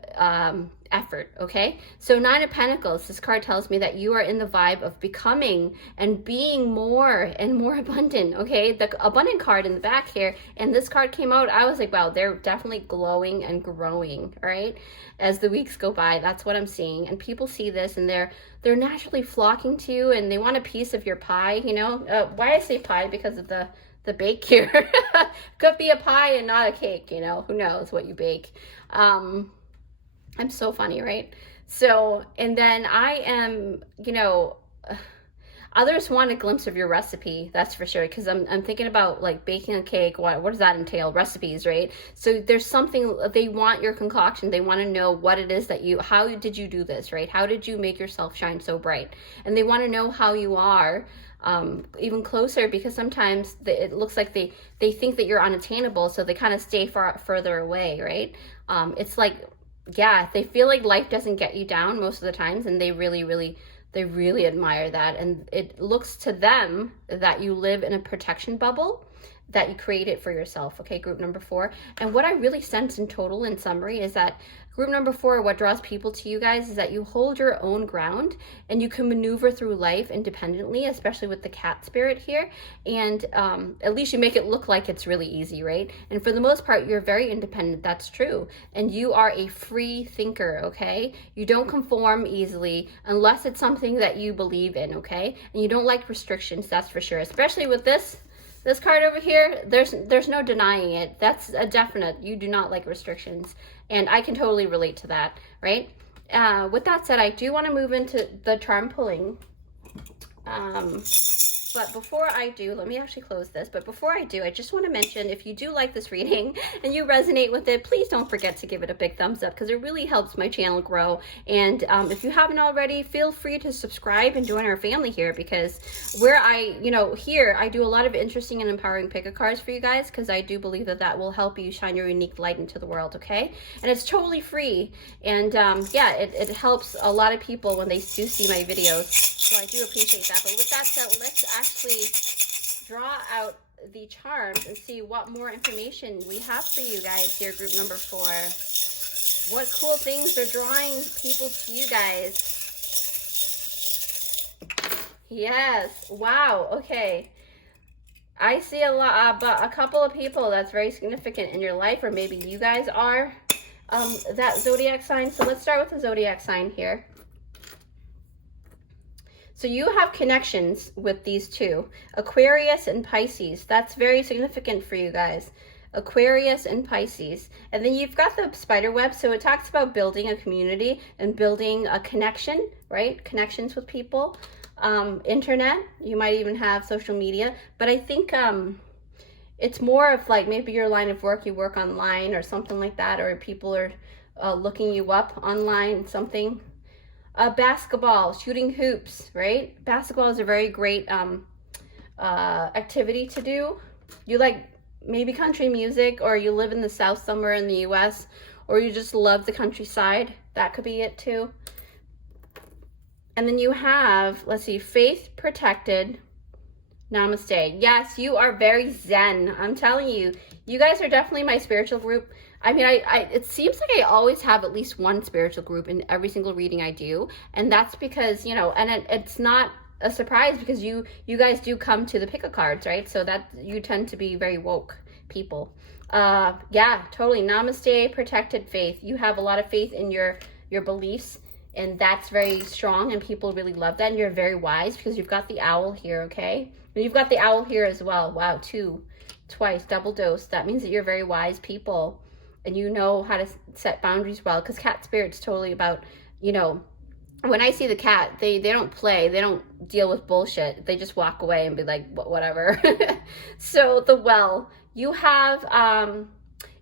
effort, okay? So Nine of Pentacles, this card tells me that you are in the vibe of becoming and being more and more abundant, okay? The abundant card in the back here, and this card came out, I was like, wow, they're definitely glowing and growing, all right? As the weeks go by, that's what I'm seeing. And people see this and they're naturally flocking to you, and they want a piece of your pie, you know? Why I say pie? Because of the bake here. Could be a pie and not a cake, you know? Who knows what you bake? I'm so funny, right? So, and then I am, you know, others want a glimpse of your recipe, that's for sure, because I'm thinking about like baking a cake. What does that entail? Recipes, right? So there's something, they want your concoction. They want to know what it is that how did you do this, right? How did you make yourself shine so bright? And they want to know how you are even closer, because sometimes it looks like they think that you're unattainable, so they kind of stay further away, right? It's like, yeah, they feel like life doesn't get you down most of the times, and they really admire that. And it looks to them that you live in a protection bubble that you created for yourself, okay, group number 4. And what I really sense in total, in summary, is that group number 4, what draws people to you guys is that you hold your own ground and you can maneuver through life independently, especially with the cat spirit here. And at least you make it look like it's really easy, right? And for the most part, you're very independent. That's true. And you are a free thinker, okay? You don't conform easily unless it's something that you believe in, okay? And you don't like restrictions, that's for sure. Especially with this card over here, there's no denying it. That's a definite. You do not like restrictions, and I can totally relate to that, right? With that said, I do want to move into the charm pulling. But before I do, let me actually close this. But before I do, I just want to mention, if you do like this reading and you resonate with it, please don't forget to give it a big thumbs up, because it really helps my channel grow. And if you haven't already, feel free to subscribe and join our family here, because where here I do a lot of interesting and empowering pick-a cards for you guys, because I do believe that will help you shine your unique light into the world, okay? And it's totally free. And yeah, it helps a lot of people when they do see my videos. So I do appreciate that. But with that said, let's actually draw out the charms and see what more information we have for you guys here, group number 4. What cool things are drawing people to you guys? Yes. Wow. Okay. I see a lot, but a couple of people that's very significant in your life, or maybe you guys are that zodiac sign. So let's start with the zodiac sign here. So you have connections with these two, Aquarius and Pisces. That's very significant for you guys. Aquarius and Pisces. And then you've got the spider web. So it talks about building a community and building a connection, right? Connections with people. Internet. You might even have social media. But I think it's more of like maybe your line of work, you work online or something like that, or people are looking you up online, something. Basketball, shooting hoops, right? Basketball is a very great activity to do. You like maybe country music, or you live in the South somewhere in the US, or you just love the countryside. That could be it too. And then you have, let's see, faith protected. Namaste. Yes, you are very zen. I'm telling you, you guys are definitely my spiritual group. I mean, it seems like I always have at least one spiritual group in every single reading I do. And that's because, you know, and it's not a surprise because you guys do come to the pick a cards, right? So that you tend to be very woke people. Yeah, totally. Namaste, protected faith. You have a lot of faith in your beliefs, and that's very strong, and people really love that. And you're very wise because you've got the owl here, okay? And you've got the owl here as well. Wow, twice, double dose. That means that you're very wise people, and you know how to set boundaries well, because cat spirit's totally about, you know, when I see the cat, they don't play, they don't deal with bullshit. They just walk away and be like, whatever. So the well, you have,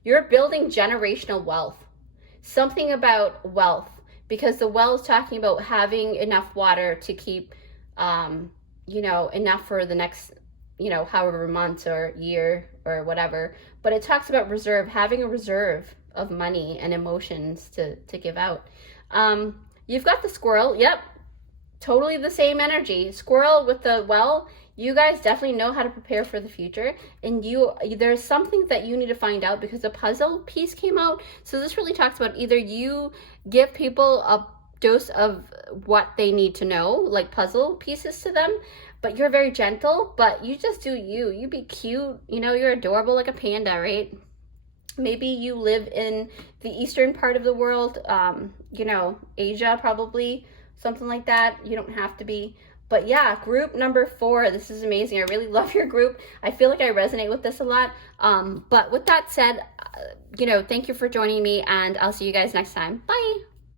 you're building generational wealth. Something about wealth, because the well is talking about having enough water to keep, you know, enough for the next, you know, however months or year or whatever. But it talks about reserve, having a reserve of money and emotions to give out. You've got the squirrel. Yep, totally the same energy. Squirrel with the well. You guys definitely know how to prepare for the future, and there's something that you need to find out because a puzzle piece came out. So this really talks about either you give people a dose of what they need to know, like puzzle pieces to them, but you're very gentle, but you just do you. You be cute, you know, you're adorable like a panda, right? Maybe you live in the eastern part of the world, you know, Asia probably, something like that. You don't have to be. But yeah, group number 4, this is amazing. I really love your group. I feel like I resonate with this a lot. But with that said, you know, thank you for joining me, and I'll see you guys next time. Bye.